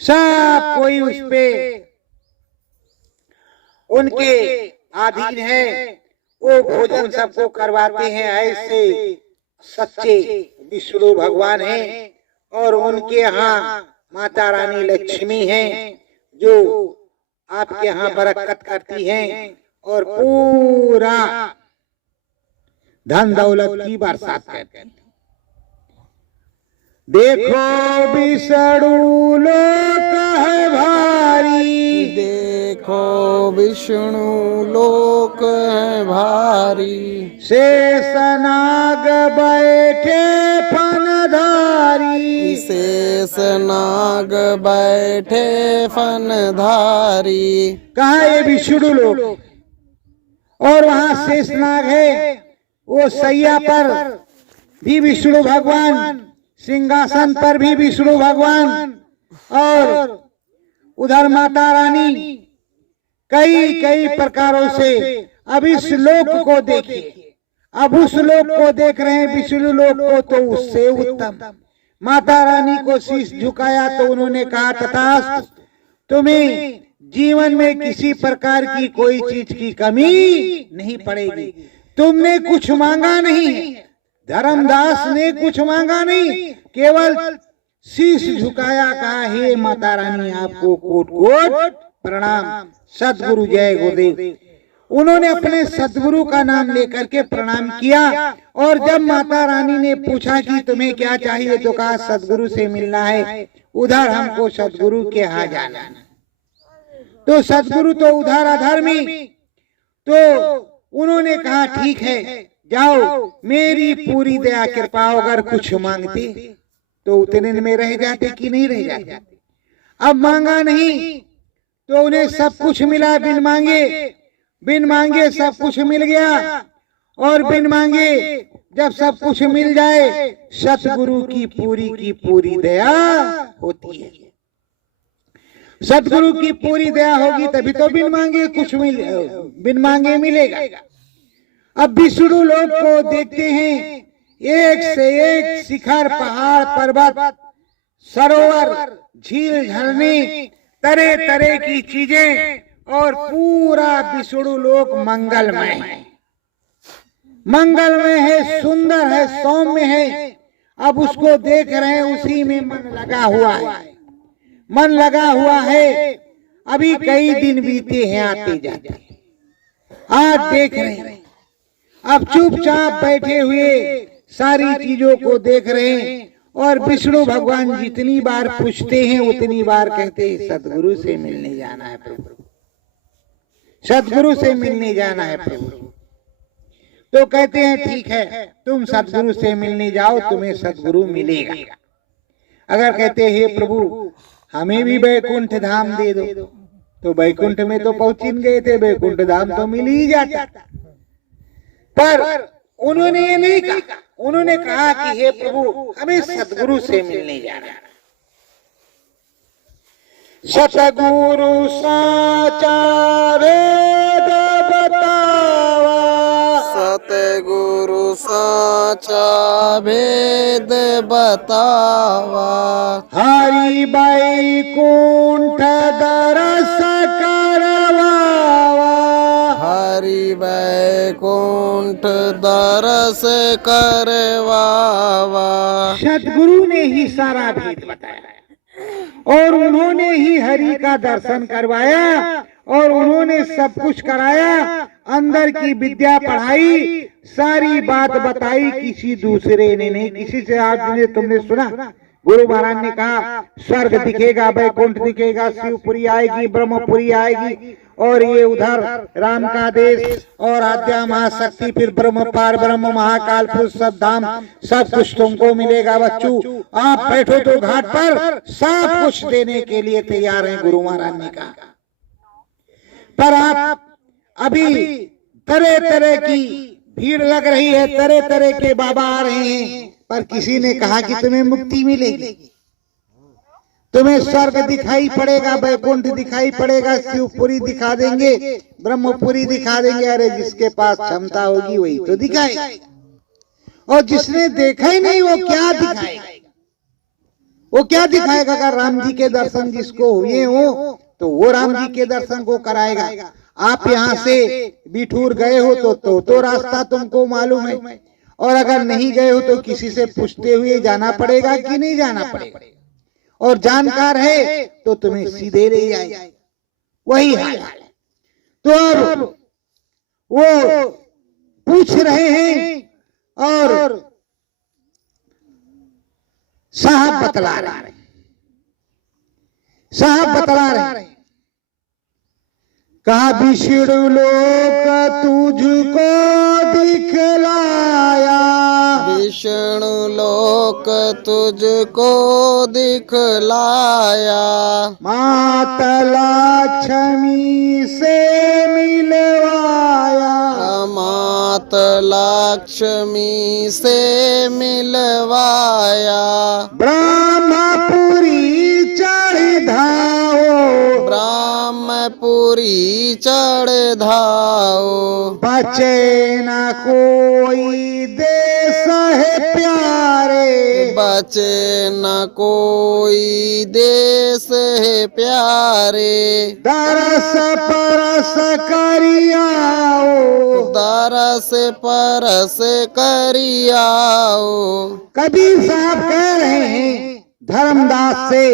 सब कोई उस पे उनके अधीन है, वो भोजन सबको करवाते हैं। ऐसे सच्चे विष्णु भगवान हैं और उनके यहाँ माता रानी लक्ष्मी हैं जो आपके यहाँ बरकत करती हैं और पूरा धन दौलत की बरसात करती हैं। देखो विष्णु लोक है भारी, देखो विष्णु लोक है भारी, शेष नाग बैठे फनधारी, शेष नाग बैठे फनधारी। कहा ये विष्णु लोक और वहाँ शेष नाग है, वो सैया पर भी विष्णु भगवान, सिंहासन पर भी विष्णु भगवान और उधर माता रानी कई कई प्रकारों से। अब इस लोक को देखिए, अब उस लोक को देख रहे हैं विष्णु लोक को, तो उससे उत्तम। माता रानी को शीश झुकाया तो उन्होंने कहा तथास्तु, तुम्हें जीवन में किसी प्रकार की कोई चीज की कमी नहीं पड़ेगी। तुमने कुछ मांगा नहीं, धर्मदास ने कुछ मांगा नहीं, केवल शीश झुकाया, कहा हे माता रानी आपको कोट कोट प्रणाम, सदगुरु जय गुरुदेव। उन्होंने अपने सदगुरु का नाम लेकर के प्रणाम किया और जब माता रानी ने पूछा कि तुम्हें क्या चाहिए तो कहा सदगुरु से मिलना है, उधर हमको सदगुरु के यहाँ जाना है। तो सदगुरु तो उधर अधर्मी, तो उन्होंने कहा ठीक है जाओ, मेरी पूरी दया कृपा, अगर कुछ मांगते तो उतने में रह जाते कि नहीं रह जाते। अब मांगा नहीं तो उन्हें सब कुछ मिला, बिन मांगे सब कुछ मिल गया। और बिन मांगे जब सब कुछ मिल जाए, सतगुरु की पूरी दया होती है। सतगुरु की पूरी दया होगी तभी तो बिन मांगे मिलेगा। अब विष्णु लोक को देखते हैं, एक से एक शिखर, पहाड़, पर्वत, सरोवर, झील, झरने, तरह तरह की चीजें और पूरा विष्णु लोक मंगलमय है, मंगलमय है, सुंदर है, सौम्य है। अब उसको देख रहे हैं, उसी में मन लगा हुआ है। अभी कई दिन बीते हैं आते जाते, आज देख रहे हैं। अब चुपचाप बैठे हुए सारी चीजों को देख रहे हैं और विष्णु भगवान जितनी बार पूछते हैं उतनी बार कहते हैं सतगुरु से मिलने जाना है प्रभु, सतगुरु से मिलने जाना है प्रभु। तो कहते हैं ठीक है, तुम सतगुरु से मिलने जाओ, तुम्हें सतगुरु मिलेगा। अगर कहते हैं हे प्रभु हमें भी वैकुंठ धाम दे दो, तो वैकुंठ में तो पहुंच गए थे, वैकुंठ धाम तो मिल ही जाता। पर उन्होंने ये नहीं कहा, उन्होंने कहा कि हे प्रभु हमें सतगुरु से मिलने जाना है। सतगुरु साचा वेद बतावा, सतगुरु साचा भेद बतावा, हरि वैकुंठ दरस करवावा, हरि वैकुंठ दरस करवावा। सतगुरु ने ही सारा भेद बताया और उन्होंने ही हरि का दर्शन करवाया और उन्होंने सब कुछ कराया, अंदर की विद्या पढ़ाई, सारी बात बताई, किसी दूसरे ने नहीं। किसी से आपने तुमने सुना गुरु महाराज ने कहा स्वर्ग दिखेगा, वैकुंठ दिखेगा, शिवपुरी आएगी, ब्रह्मपुरी आएगी, और ये उधर राम का देश और आद्या महाशक्ति, फिर ब्रह्म पार ब्रह्म महाकाल पुरुष सब धाम, सब कुछ तुमको मिलेगा बच्चू। आप बैठो तो घाट पर, सब कुछ देने के लिए तैयार हैं, गुरु महाराज ने कहा। पर आप अभी तरह तरह की भीड़ लग रही है, तरह तरह के बाबा आ रहे हैं, पर किसी ने कहा कि तुम्हें मुक्ति मिलेगी, तुम्हें स्वर्ग दिखाई पड़ेगा, वैकुंठ दिखाई पड़ेगा, शिवपुरी दिखा देंगे, ब्रह्मपुरी दिखा देंगे। अरे जिसके पास क्षमता होगी वही तो दिखाएगा, और जिसने देखा ही नहीं वो क्या दिखाएगा? वो क्या दिखाएगा? अगर राम जी के दर्शन जिसको हुए हो तो वो राम जी के दर्शन को कराएगा। आप यहाँ से बिठूर गए हो तो रास्ता तुमको मालूम है, और अगर नहीं गए हो तो किसी से पूछते हुए जाना पड़ेगा कि नहीं जाना पड़ेगा, और जानकार है तो तुम्हें सीधे ले जाएगा। वही हाल है। तो अब वो पूछ रहे हैं और साहब बतला रहे हैं, साहब बतला रहे हैं। कहा विष्णु लोक तुझको दिखलाया, विष्णु लोक तुझको दिखलाया, माता लक्ष्मी से मिलवाया, माता लक्ष्मी से मिलवाया, ब्रह्मपुरी चढ़ धाओ, ब्रह्मपुरी चढ़ धाओ, बचे न कोई देश है प्यारे, बचे न कोई देश है प्यारे, दरस परस करियाओ, दरस परस करियाओ। कबीर साहब कह रहे हैं धर्मदास से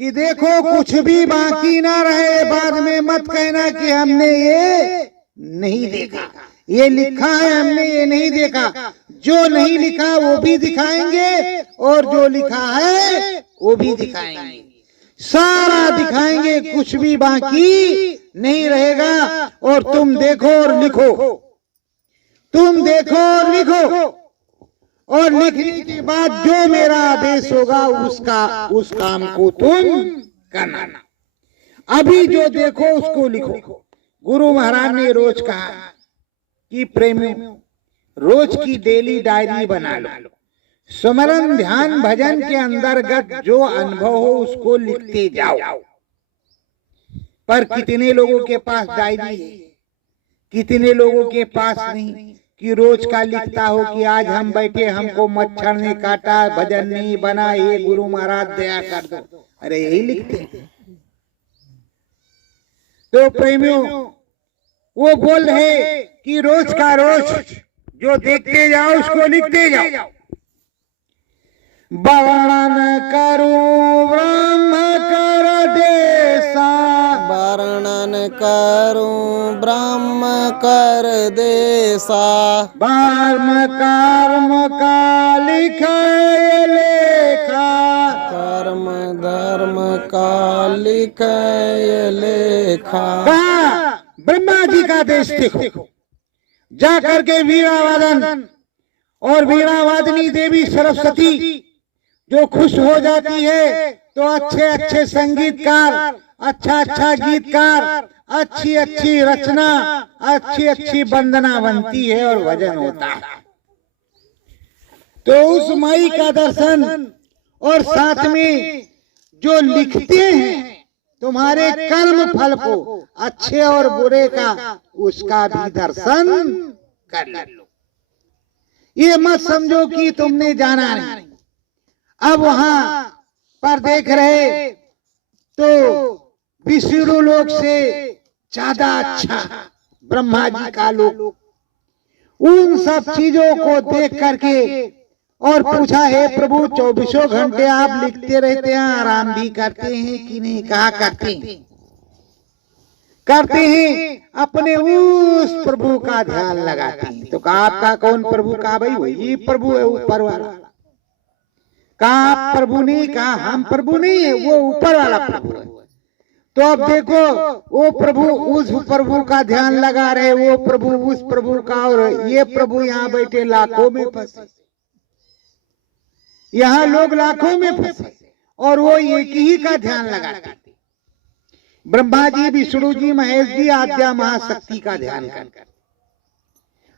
कि देखो कुछ भी बाकी ना रहे, बाद में मत कहना कि हमने ये नहीं देखा, ये लिखा है हमने ये नहीं देखा। जो नहीं लिखा वो भी दिखाएंगे, और जो लिखा है वो भी दिखाएंगे, सारा दिखाएंगे, कुछ भी बाकी नहीं रहेगा। और तुम देखो और लिखो, तुम देखो और लिखो, और लिखने के बाद जो मेरा आदेश होगा उस काम को तुम करना। अभी जो देखो उसको लिखो। गुरु महाराज ने रोज कहा कि प्रेमियों रोज की डेली डायरी बना लो, स्मरण ध्यान भजन के अंतर्गत जो अनुभव हो उसको लिखते जाओ। पर कितने लोगों के पास डायरी है, कितने लोगों के पास नहीं कि रोज का लिखता हो कि आज हम बैठे, हमको मच्छर ने काटा, भजन नहीं बना, ये गुरु महाराज दया कर दो। अरे यही लिखते हैं। तो प्रेमियों वो बोल रहे कि रोज का रोज जो देखते जाओ उसको लिखते जाओ। वर्णन करूं ब्रह्म कर देसा, वर्णन करूं ब्रह्म कर देसा, धर्म कर्म का लिखे लेखा, कर्म धर्म का लिखे लेखा। ब्रह्मा जी का देश देखो, जा करके वीणावादन और वीणावादनी देवी सरस्वती जो खुश हो जाती है तो अच्छे अच्छे संगीतकार, अच्छा अच्छा गीतकार, अच्छी अच्छी रचना, अच्छी अच्छी वंदना बनती है और भजन होता है। तो उस माई का दर्शन और साथ में जो लिखते हैं तुम्हारे कर्म फल को, अच्छे और बुरे का, उसका भी दर्शन कर लो। ये मत समझो कि तुमने जाना नहीं। अब वहां पर देख रहे तो विष्णु लोक से ज्यादा अच्छा ब्रह्मा जी का लोक, उन सब चीजों को देख करके और पूछा, हे प्रभु 24 घंटे आप लिखते रहते हैं, आराम भी करते हैं कि नहीं? कहा करते हैं, करते हैं, अपने उस प्रभु का ध्यान लगाते हैं। तो कहा आपका कौन प्रभु? कहा भाई वही प्रभु है ऊपर वाला। कहा प्रभु नहीं, कहा हम प्रभु नहीं है, वो ऊपर वाला प्रभु है। तो अब देखो वो प्रभु उस प्रभु का ध्यान लगा रहे, वो प्रभु उस प्रभु का, और ये प्रभु यहाँ बैठे लाखों में फंसे, यहाँ लोग लाखों में फंसे और वो एक ही का ध्यान लगाते। ब्रह्मा जी, विष्णु जी, महेश जी आद्या महाशक्ति का ध्यान करते,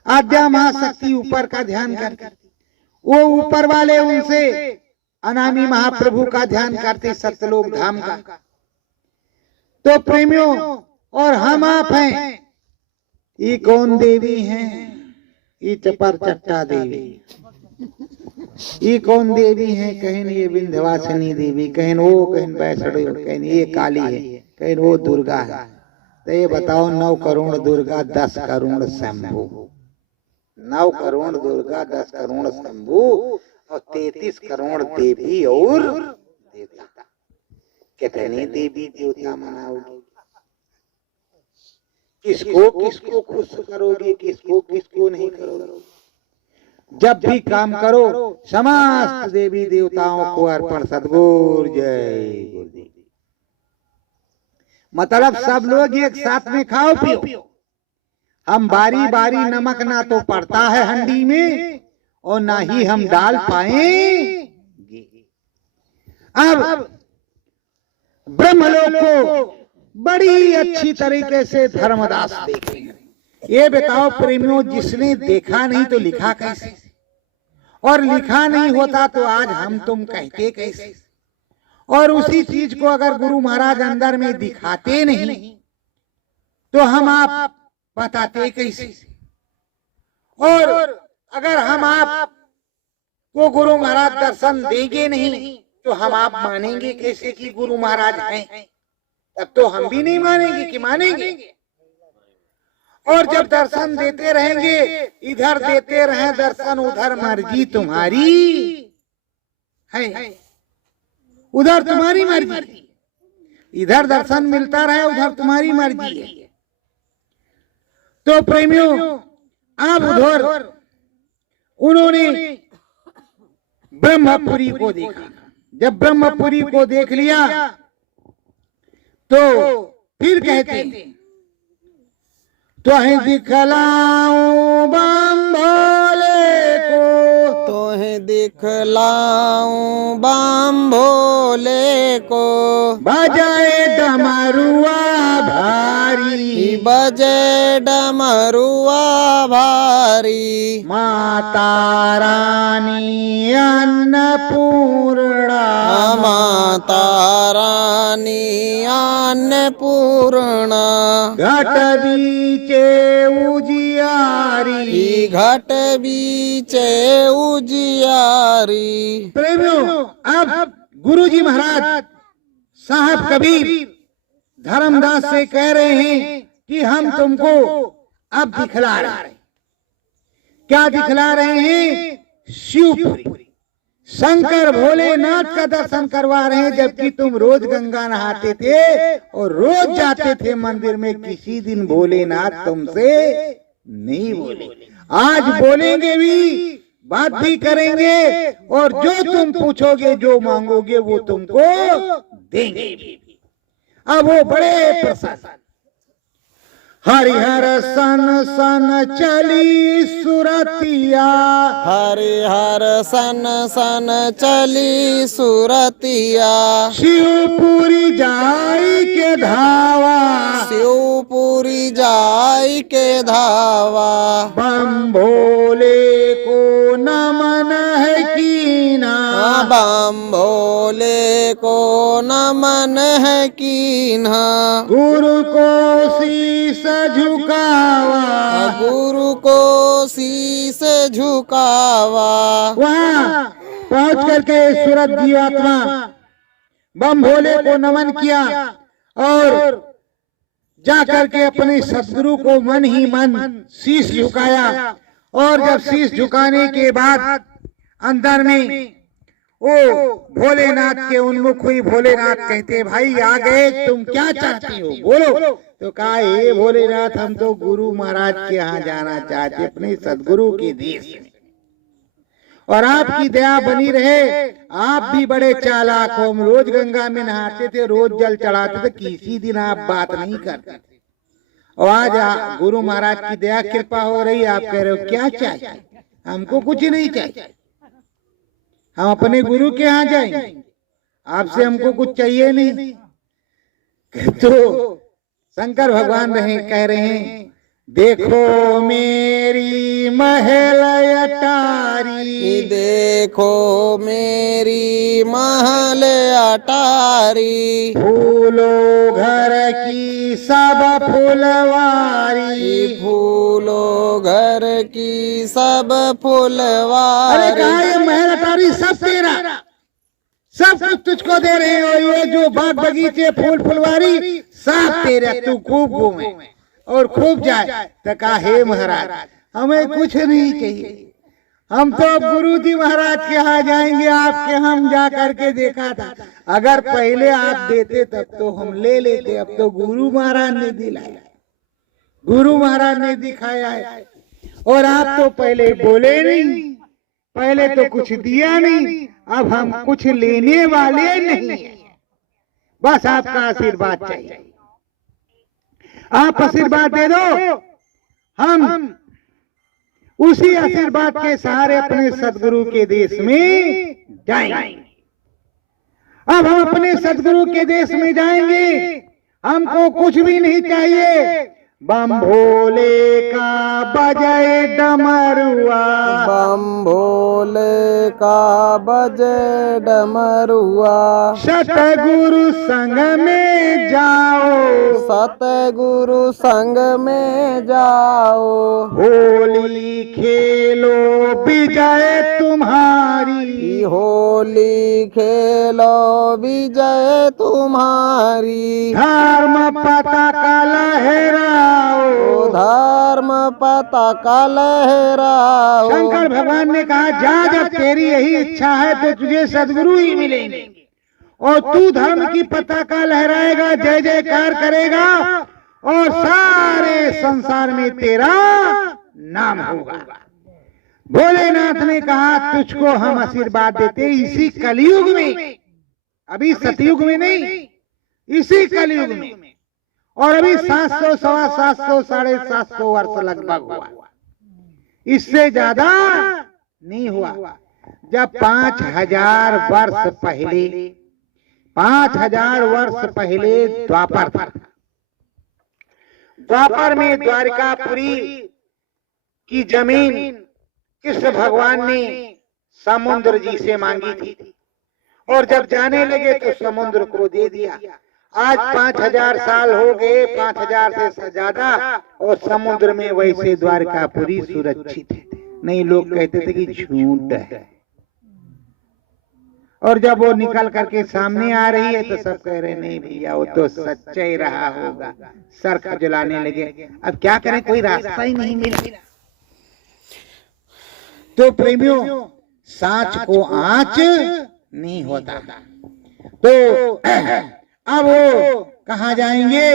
आद्या महाशक्ति ऊपर का ध्यान करते, वो ऊपर वाले उनसे अनामी महाप्रभु का ध्यान करते, सत्यलोक धाम का। तो प्रेमियों, और हम आप हैं, ये कौन देवी हैं? ये चपर चट्टा देवी। ये कौन देवी हैं? कहें ये विंध्यवासिनी देवी, कहें वो, कहें वैष्णवी, कहें ये काली है, कहें वो दुर्गा है। तो ये बताओ, 9 करोड़ दुर्गा 10 करोड़ शंभू, 9 करोड़ दुर्गा 10 करोड़ शंभू और 33 करोड़ देवी और देवता। कितने देवी देवता मनाओगे? किसको किसको खुश करोगे, किसको किसको नहीं करोगे? जब भी काम करो समस्त देवी देवताओं को अर्पण। सद्गुरु जय गुरुदेव। मतलब सब लोग एक साथ में खाओ पियो। हम बारी बारी नमक ना तो पड़ता है हंडी में और ना ही हम डाल पाएंगे। अब ब्रह्मलोक को बड़ी अच्छी तरीके से धर्मदास देखेंगे। ये बताओ प्रेमियों, जिसने देखा नहीं तो लिखा कैसे? और लिखा नहीं होता तो आज हम तुम कहते कैसे? और उसी चीज को अगर गुरु महाराज अंदर में दिखाते नहीं तो हम आप बताते कैसे? और अगर हम आप को गुरु महाराज दर्शन देंगे नहीं तो हम आप मानेंगे कैसे कि गुरु महाराज हैं? तब तो हम भी नहीं मानेंगे कि मानेंगे। और जब दर्शन देते रहेंगे, इधर देते रहे दर्शन, उधर मर्जी तुम्हारी है, उधर तुम्हारी मर्जी, इधर दर्शन मिलता रहे उधर तुम्हारी मर्जी है। तो प्रेमियों, अब उधर उन्होंने ब्रह्मपुरी को देखा। जब ब्रह्मपुरी को देख लिया तो फिर कहते, तो है दिखलाऊं बम भोले को, तो है दिखलाऊं बम भोले को, बजाए डमरुआ भारी, बजे डमरुआ भारी, माता रानी अन्नपूर्णा, माता रानी अन्नपूर्णा, घट बीचे उजियारी, घट बीचे उजियारी। प्रेमियों, अब गुरुजी महाराज साहब कबीर धर्मदास से कह रहे हैं कि हम तुमको अब दिखला रहे हैं। क्या दिखला रहे हैं? शिवपुरी, शंकर भोलेनाथ का दर्शन करवा रहे हैं। जबकि तुम रोज गंगा नहाते थे और रोज जाते थे मंदिर में, किसी दिन भोलेनाथ तुमसे नहीं बोले। आज बोलेंगे भी, बात भी करेंगे, और जो तुम पूछोगे, जो मांगोगे वो तुमको देंगे भी। अब वो बड़े प्रसन्न। हरिहर सन सन चली सुरतिया, हरिहर सन सन चली सुरतिया, शिवपुरी जाई के धावा, शिवपुरी जाई के धावा, बम भोले को नमन है कीना, बम भोले को नमन है कीन्हा, गुरु को शीस झुकावा, गुरु को शीस झुकावा। वहाँ पहुँच करके सूरत जीवात्मा बम भोले को नमन किया और जा करके अपने सदगुरु को मन ही मन शीश झुकाया। और जब शीश झुकाने के बाद अंदर में वो भोलेनाथ के उन्मुख हुई। भोलेनाथ कहते, भाई आ गए, तुम क्या चाहती हो, बोलो। तो कहा, हे भोलेनाथ, हम तो गुरु महाराज के यहाँ जाना चाहते, अपने सदगुरु के देश में। और आपकी दया बनी रहे। आप भी बड़े चालाक हो। हम रोज गंगा में नहाते थे, रोज जल चढ़ाते थे, किसी दिन आप बात नहीं करते। और आज गुरु महाराज की दया कृपा हो रही, आप कह रहे हो क्या चाहिए? हमको कुछ नहीं चाहिए, हम अपने गुरु के यहाँ जाएंगे, आपसे हमको कुछ चाहिए नहीं। तो शंकर भगवान कह रहे हैं, देखो मेरी महल अटारी, देखो मेरी महल अटारी, फूलो घर की सब फुलवारी, फूलो घर की सब फुलवारी। अरे कहा ये महल अटारी सब तेरा, सब कुछ तुझको दे रहे हो। ये जो बाग बगीचे फूल फुलवारी सब तेरा, तू खूब घूमे और खूब जाए। तो कहा हे महाराज हमें कुछ नहीं चाहिए, हम तो अब गुरु जी महाराज के यहाँ जाएंगे। आपके हम जा करके देखा था, अगर पहले आप देते तब तो हम ले लेते, अब तो गुरु महाराज ने दिलाया, गुरु महाराज ने दिखाया है। और आप तो पहले बोले नहीं, पहले तो कुछ दिया नहीं, अब हम कुछ लेने वाले नहीं हैं। बस आपका आशीर्वाद चाहिए, आप आशीर्वाद दे दो, हम उसी आशीर्वाद के सहारे अपने सदगुरु के देश में जाएंगे। अब हम अपने सदगुरु के देश में जाएंगे, हमको कुछ भी नहीं चाहिए। बम भोले का बजाए डमरुआ, बम भोले का बजे डमरुआ, सतगुरु संग में जाओ, सतगुरु संग में जाओ, होली खेलो विजय तुम्हारी, होली खेलो विजय तुम्हारी, धर्म पताका लहराओ, धर्म पताका लहराओ। शंकर भगवान ने कहा जा, जब तेरी यही इच्छा है तो तुझे सदगुरु ही मिलेंगे और तू धर्म की पताका लहराएगा, जय जयकार करेगा और सारे संसार में तेरा नाम होगा। भोलेनाथ ने कहा तुझको हम आशीर्वाद देते इसी कलयुग में, अभी सतयुग में नहीं, इसी कलयुग में। और अभी 700 सवा 700 750 वर्ष लगभग हुआ, इससे ज्यादा नहीं हुआ। जब 5000 वर्ष पहले, 5000 वर्ष पहले द्वापर था। द्वापर में द्वारिकापुरी की जमीन कृष्ण भगवान ने समुद्र जी से मांगी थी और जब जाने लगे तो समुद्र को दे दिया। आज 5000 साल हो गए, 5000 से ज्यादा, और समुद्र में वैसे द्वारकापुरी सुरक्षित है। नहीं, लोग कहते थे कि झूठ है, और जब वो निकल करके सामने आ रही है तो सब कह रहे नहीं भैया वो तो सच्चा ही रहा होगा, सर खजलाने लगे। अब क्या करें, कोई रास्ता ही नहीं मिला। तो प्रेमियों, सांच को आंच नहीं होता। तो अब वो कहाँ जाएंगे?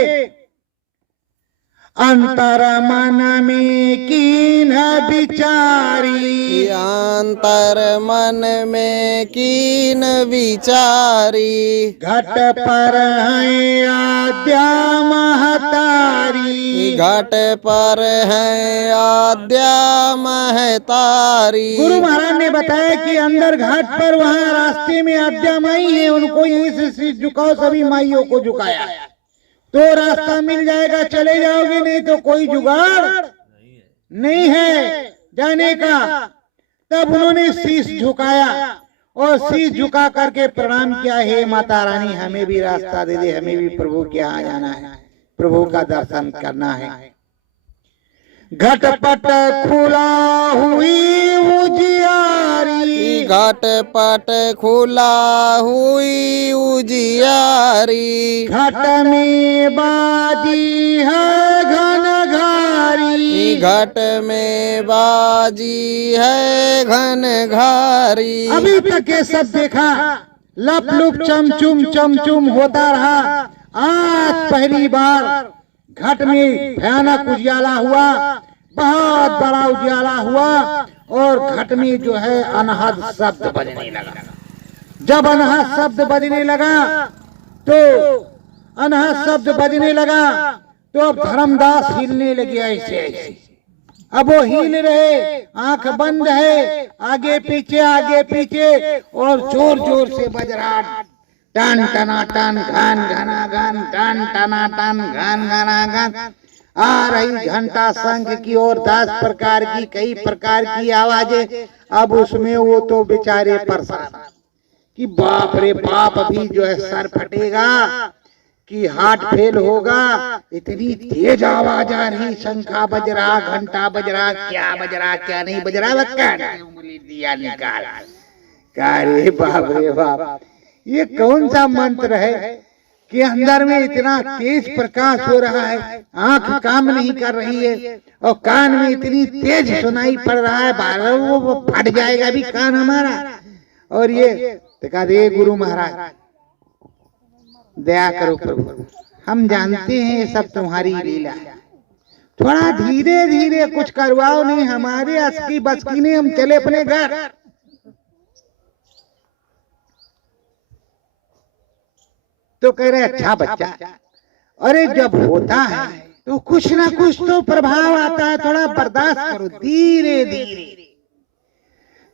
अंतर मन में कीन विचारी, अंतर मन में कीन विचारी, घट पर है आद्या महतारी, घट पर है आद्या महतारी। गुरु महाराज ने बताया कि अंदर घाट पर वहाँ रास्ते में आद्या माई है, उनको यहीं से शीश झुकाओ। सभी माइयों को झुकाया तो रास्ता मिल जाएगा, चले जाओगे, नहीं तो कोई जुगाड़ नहीं है जाने का। तब उन्होंने शीश झुकाया और शीश झुका करके प्रणाम किया, हे माता रानी हमें भी रास्ता दे दे, हमें भी प्रभु के यहाँ जाना है, प्रभु का दर्शन करना है। घटपट खुला हुई उजियारी, घटपट खुला हुई उजियारी, घट में बाजी है घनघारी, घट में बाजी है घनघारी। अभी तक ये सब देखा, लप लुप चमचुम चमचुम होता रहा। आज पहली बार घट में भयानक उजियाला हुआ, बहुत बड़ा उजियाला हुआ और घट में जो है अनहद शब्द बजने लगा। जब अनहद शब्द बजने लगा तो अनहद शब्द बजने लगा तो अब धर्मदास हिलने लगे ऐसे ऐसे। अब वो हिल रहे, आंख बंद है, आगे पीछे और जोर जोर से बज रहा, टन टना टन घन घना घन टन टना टन घन घना घन। आ रही घंटा शंख की और 10 प्रकार की कई प्रकार की आवाजें। अब उसमें वो तो बेचारे परेशान कि बाप रे बाप, अभी जो है सर फटेगा कि हार्ट फेल होगा, इतनी तेज आवाज आ रही, शंखा बज रहा, घंटा बज रहा, क्या बज रहा क्या नहीं बज रहा, उंगली दिया निकाल। अरे बाप रे बाप, ये कौन सा मंत्र है कि अंदर में इतना तेज प्रकाश हो रहा है, आंख काम नहीं कर रही है और कान में इतनी तेज सुनाई पड़ रहा है, बार वो फट जाएगा भी कान हमारा। और ये देखा दे गुरु महाराज, दया करो प्रभु, हम जानते हैं ये सब तुम्हारी लीला है, थोड़ा धीरे धीरे कुछ करवाओ, नहीं हमारे असकी बसकी नहीं, हम चले अपने घर। तो कह रहे अच्छा बच्चा, अरे जब होता है तो कुछ ना कुछ तो प्रभाव आता है, थोड़ा बर्दाश्त करो, धीरे धीरे।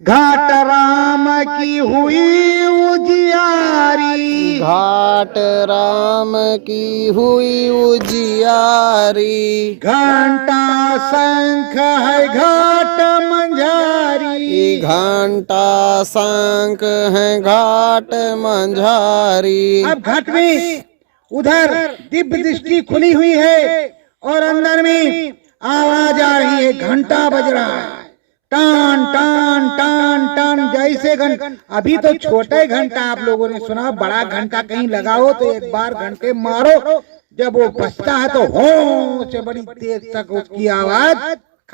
घाट राम की हुई उजियारी, घाट राम की हुई उजियारी, घंटा शंख है घाट मंझारी, घंटा शंख है घाट मंझारी। अब घाट में उधर दिव्य दृष्टि खुली हुई है और अंदर में आवाज आ रही है, घंटा बज रहा है, टान टान टान टान जैसे घंटा। अभी तो छोटे घंटा आप लोगों ने सुना, बड़ा घंटा कहीं लगाओ तो एक बार घंटे मारो, जब वो बजता है तो हो से बड़ी तेज तक उसकी आवाज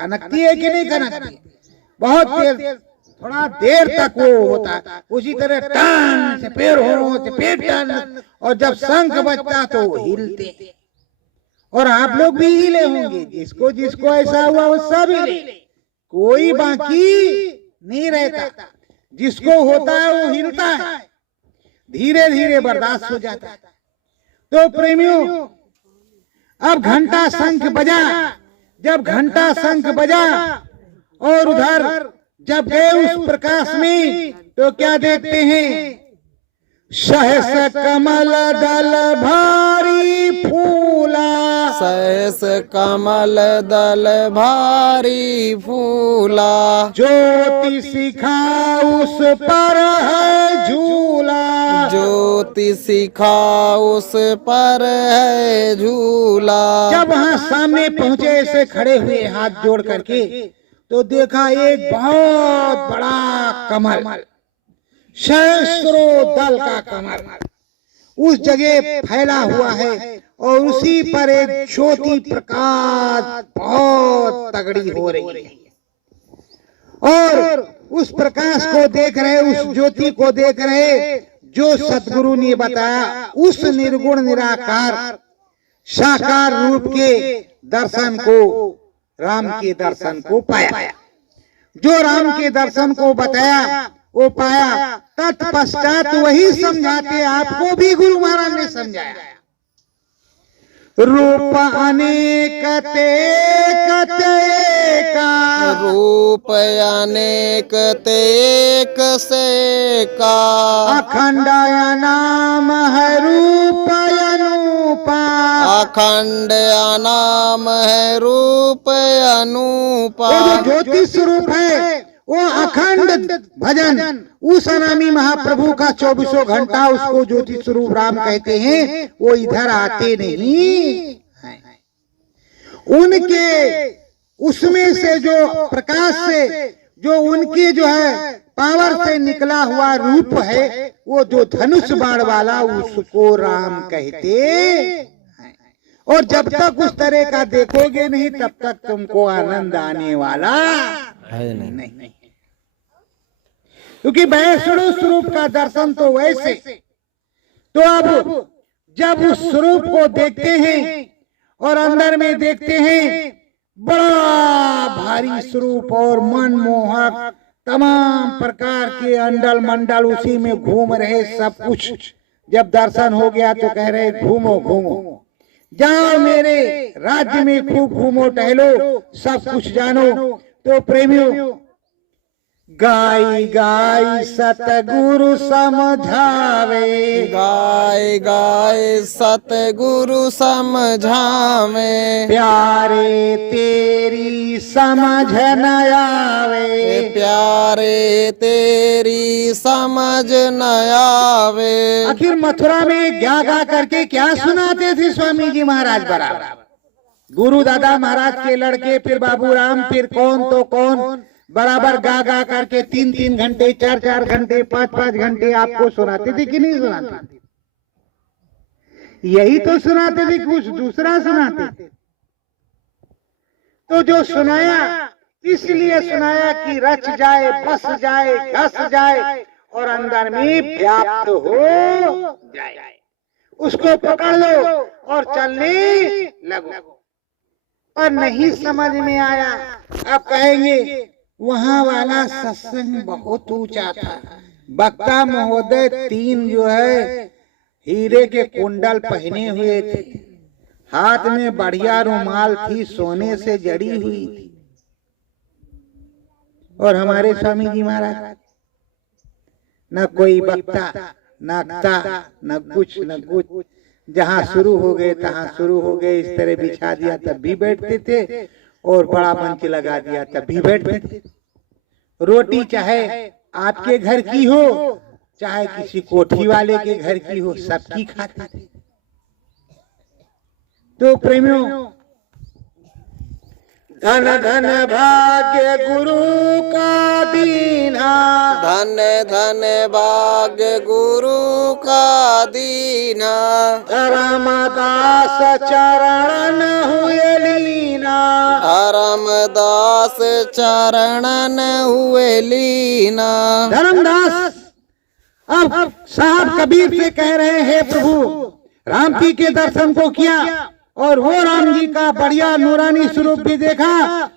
खनकती है कि नहीं खनकती, बहुत तेज, थोड़ा देर तक वो होता है। उसी तरह टान से पैर हो से पेट टान, और जब शंख बजता तो वो हिलते, और आप लोग भी हिले होंगे, जिसको जिसको ऐसा हुआ वो सब हिले, कोई बाकी नहीं रहता, जिसको होता है वो हिलता है, धीरे धीरे बर्दाश्त हो जाता है। तो प्रेमियों, अब घंटा शंख बजा, जब घंटा शंख बजा और उधर जब गए उस प्रकाश में तो क्या देखते हैं, सहस कमल दल भारी फूला, सहस कमल दल भारी फूला, ज्योति शिखा उस पर है झूला, ज्योति शिखा उस पर है झूला। जब वहां सामने पहुंचे से खड़े हुए हाथ जोड़ करके तो देखा एक बहुत बड़ा कमल, सहस्त्रों दल का कमल उस जगह फैला हुआ है और उसी पर एक ज्योति प्रकाश बहुत तगड़ी हो रही है। और उस प्रकाश को देख रहे, उस ज्योति को देख रहे, जो सतगुरु ने बताया उस निर्गुण निराकार साकार रूप के दर्शन को, राम के दर्शन को पाया, जो राम के दर्शन को बताया वो पाया। तत्पश्चात वही समझाते आपको भी गुरु महाराज ने समझाया, रूप अनेक तेक का, रूप अनेक तेक से का, अखंड नाम है रूप अनूपा, अखंड नाम है रूप अनूपा। वो जो ज्योति स्वरूप है वो अखंड भजन, उस अनामी महाप्रभु का 24 घंटा उसको ज्योति स्वरूप राम कहते हैं, वो इधर आते नहीं, उनके उसमें से जो प्रकाश से, जो उनके जो है पावर से निकला हुआ रूप है, वो जो धनुष बाण वाला उसको राम कहते हैं। और जब तक उस तरह का देखोगे नहीं तब तक तुमको आनंद आने वाला है नहीं। क्योंकि वैष्णव स्वरूप का दर्शन तो वैसे, तो अब जब उस स्वरूप को देखते हैं और अंदर में देखते हैं बड़ा भारी स्वरूप और मनमोहक तमाम प्रकार के अंडल मंडल उसी में घूम रहे। सब कुछ जब दर्शन हो गया तो कह रहे घूमो घूमो, जाओ मेरे राज्य में खूब घूमो टहलो, सब कुछ जानो। तो प्रेमियों, गाय गाय सतगुरु समझावे, गाय गाय सतगुरु समझावे, प्यारे तेरी समझ न आवे, प्यारे तेरी समझ न आवे। आखिर मथुरा में गा गा करके क्या सुनाते थे स्वामी जी महाराज बराबर? गुरु दादा महाराज के लड़के, फिर बाबूराम, फिर कौन तो कौन, बराबर गा गा करके 3-3 घंटे, 4-4 घंटे, 5-5 घंटे आपको सुनाते थे कि नहीं सुनाते थे? यही तो सुनाते थे, कुछ दूसरा सुनाते थे। तो जो सुनाया इसलिए सुनाया कि रच जाए, बस जाए, घस जाए और अंदर में व्याप्त हो जाए। उसको पकड़ लो और चलने लगो। पर नहीं समझ में आया। अब कहेंगे वहां वाला सत्संग बहुत ऊंचा था। वक्ता महोदय 3 जो है हीरे के कुंडल पहने हुए थे, हाथ में बढ़िया रुमाल थी, सोने से जड़ी हुई थी। और हमारे स्वामी जी महाराज न कोई वक्ता, न अक्ता, न कुछ, जहां शुरू हो गए तहां शुरू हो गए। इस तरह बिछा दिया तब भी बैठते थे, और बड़ा मंच लगा दिया तब भी बैठते थे। रोटी चाहे आपके घर की हो, चाहे किसी कोठी वाले के घर की हो, सबकी खाते थे। तो प्रेमियों, धन धन भाग्य गुरु का दीना, धन धन भाग्य गुरु का दीना, धर्मदास चरण हुए लीना, धर्मदास चरणन हुए लीना। धर्मदास अब साहब कबीर से कह रहे हैं, प्रभु राम जी के दर्शन को किया और वो राम जी का बढ़िया नूरानी स्वरूप भी देखा,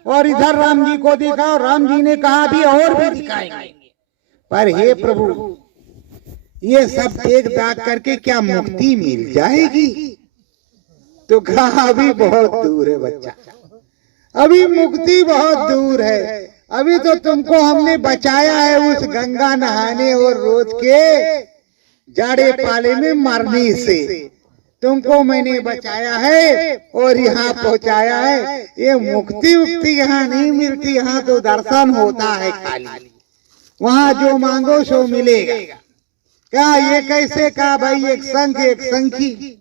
और इधर राम जी को देखा, और राम जी ने कहा भी और भी दिखाएंगे। पर हे प्रभु, ये सब देख दाख करके क्या मुक्ति मिल जाएगी? तो कहा अभी बहुत दूर है बच्चा, अभी मुक्ति बहुत दूर है। अभी तो तुमको हमने बचाया है उस गंगा नहाने और रोज के जाड़े पाले में मरने से। तुमको मैंने बचाया है और यहाँ पहुँचाया है। ये मुक्ति उक्ति यहाँ नहीं मिलती, यहाँ तो दर्शन होता है खाली। वहाँ जो मांगो सो मिलेगा। क्या ये कैसे? कहा भाई एक संख एक संखी।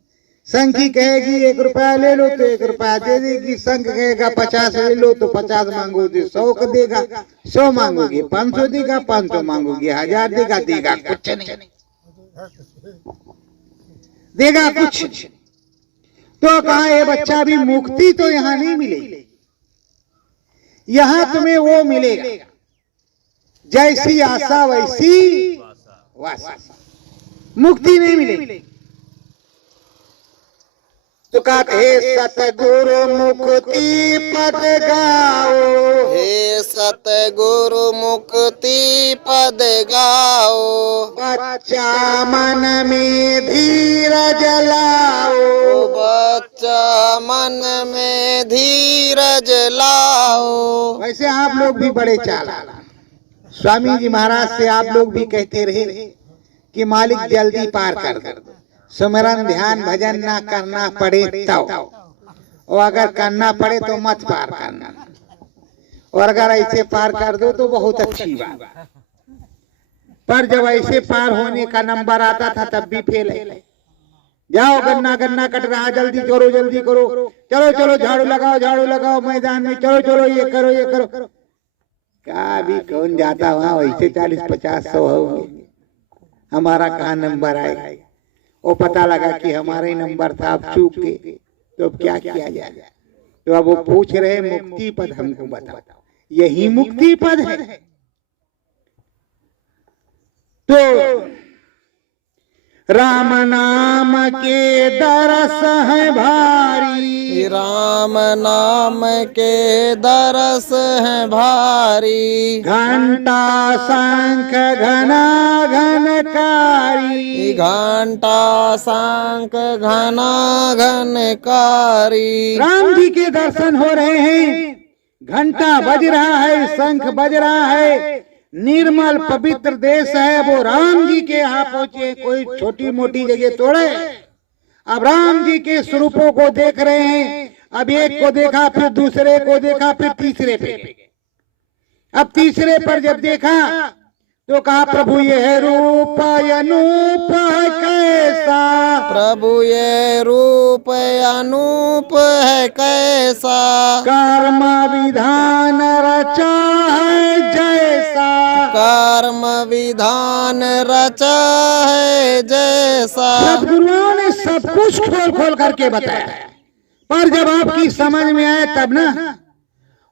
संखी कहेगी 1 रुपया ले लो तो 1 रुपया दे देगी। संख कहेगा 50 ले लो तो 50 मांगोगे 100 का देगा, 100 मांगोगे 500 देगा, 500 मांगोगे 1000 देगा। देगा कुछ नहीं, देगा कुछ। तो कहा ये बच्चा भी मुक्ति तो यहाँ नहीं मिलेगी, यहाँ तुम्हें वो मिलेगा जैसी आशा वैसी वासा, मुक्ति नहीं मिलेगी। तो कहते हे सतगुरु मुक्ति पद गाओ, हे सतगुरु मुक्ति पद गाओ, बच्चा मन में धीरज लाओ, बच्चा मन में धीरज लाओ। वैसे आप लोग भी बड़े चालाक। स्वामी जी महाराज से आप लोग भी कहते रहे कि मालिक जल्दी पार कर दो, सुमरन ध्यान भजन ना करना पड़े तब, और अगर करना पड़े तो मत पार करना, और अगर ऐसे पार कर दो तो बहुत अच्छी बात। पर जब ऐसे पार होने का नंबर आता था तब भी फेल है। जाओ गन्ना गन्ना कट रहा, जल्दी करो जल्दी करो, चलो चलो झाड़ू लगाओ मैदान में, चलो चलो ये करो। क्या भी कौन जाता वहाँ, वैसे 40-50-100 होंगे, हमारा कहाँ नंबर आएगा। वो पता लगा कि हमारा ही नंबर था, अब चूक गए, तो अब क्या किया जाए। तो अब वो पूछ रहे मुक्ति पद हमको बताओ, यही मुक्ति पद है। तो राम नाम के दरस है भारी, राम नाम के दरस है भारी। घंटा शंख घना घनकारी, घंटा शंख घना घनकारी। राम जी के दर्शन हो रहे हैं, घंटा बज रहा है, शंख बज रहा है, निर्मल पवित्र देश है। वो राम जी के यहाँ पहुंचे, कोई छोटी मोटी जगह तोड़े। अब राम जी के स्वरूपों को देख रहे हैं। अब एक को देखा, फिर दूसरे को देखा, फिर तीसरे पे। अब तीसरे पर जब देखा तो कहा प्रभु ये रूप अनूप है कैसा, प्रभु ये रूप अनूप है कैसा। कर्म विधान रचा है जैसा, कर्म विधान रचा है जैसा। सदगुरुओं ने सब कुछ खोल खोल करके बताया, पर जब आपकी समझ में आए तब ना,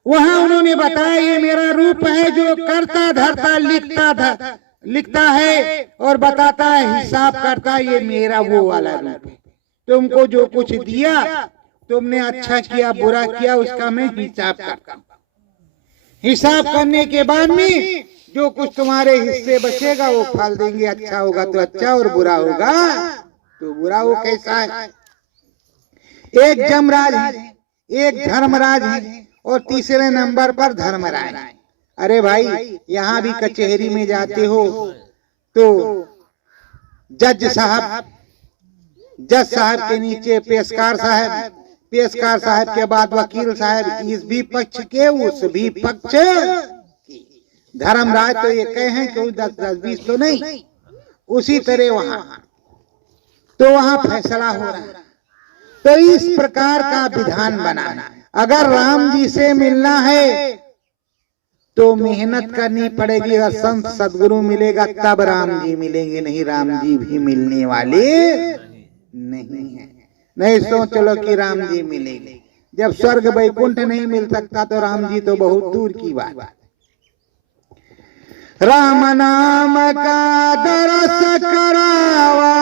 वहां उन्होंने बताया ये मेरा रूप है जो करता धरता लिखता है और बताता है, हिसाब करता है, ये मेरा वो वाला रूप है। तुमको जो कुछ दिया, तुमने अच्छा किया बुरा किया, उसका मैं हिसाब करता हूँ। हिसाब करने के बाद में जो कुछ तुम्हारे हिस्से बचेगा वो फल देंगे। अच्छा होगा तो अच्छा और बुरा होगा तो बुरा। वो कैसा है? एक जमराज है, एक धर्मराज है और तीसरे नंबर पर धर्मराज। अरे भाई, यहाँ भी कचहरी में जाते हो तो जज साहब के नीचे पेशकार साहब, पेशकार साहब के बाद वकील साहब, इस भी पक्ष के उस भी पक्ष। धर्मराज तो ये कहे कि 10-10-20 तो नहीं, उसी तरह वहां फैसला हो रहा है। तो इस प्रकार का विधान बनाना। अगर राम जी से मिलना है तो मेहनत करनी पड़ेगी। अगर संत सदगुरु मिलेगा तब राम जी मिलेंगे, नहीं राम जी भी मिलने वाले नहीं है। नहीं सोच लो कि राम जी मिलेंगे। जब स्वर्ग वैकुंठ नहीं मिल सकता तो राम जी तो बहुत दूर की बात है। राम नाम का दरस करावा,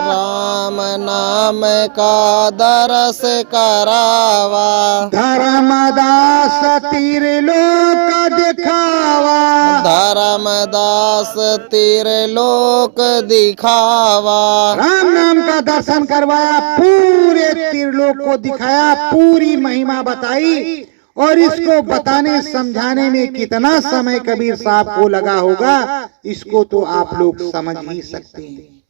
राम नाम का दरस करावा। धर्मदास त्रिलोक दिखावा, धर्मदास त्रिलोक दिखावा। राम नाम का दर्शन करवाया, पूरे त्रिलोक को दिखाया, पूरी महिमा बताई। और इसको बताने समझाने में कितना समय कबीर साहब को लगा होगा, इसको तो आप लोग समझ ही सकते हैं।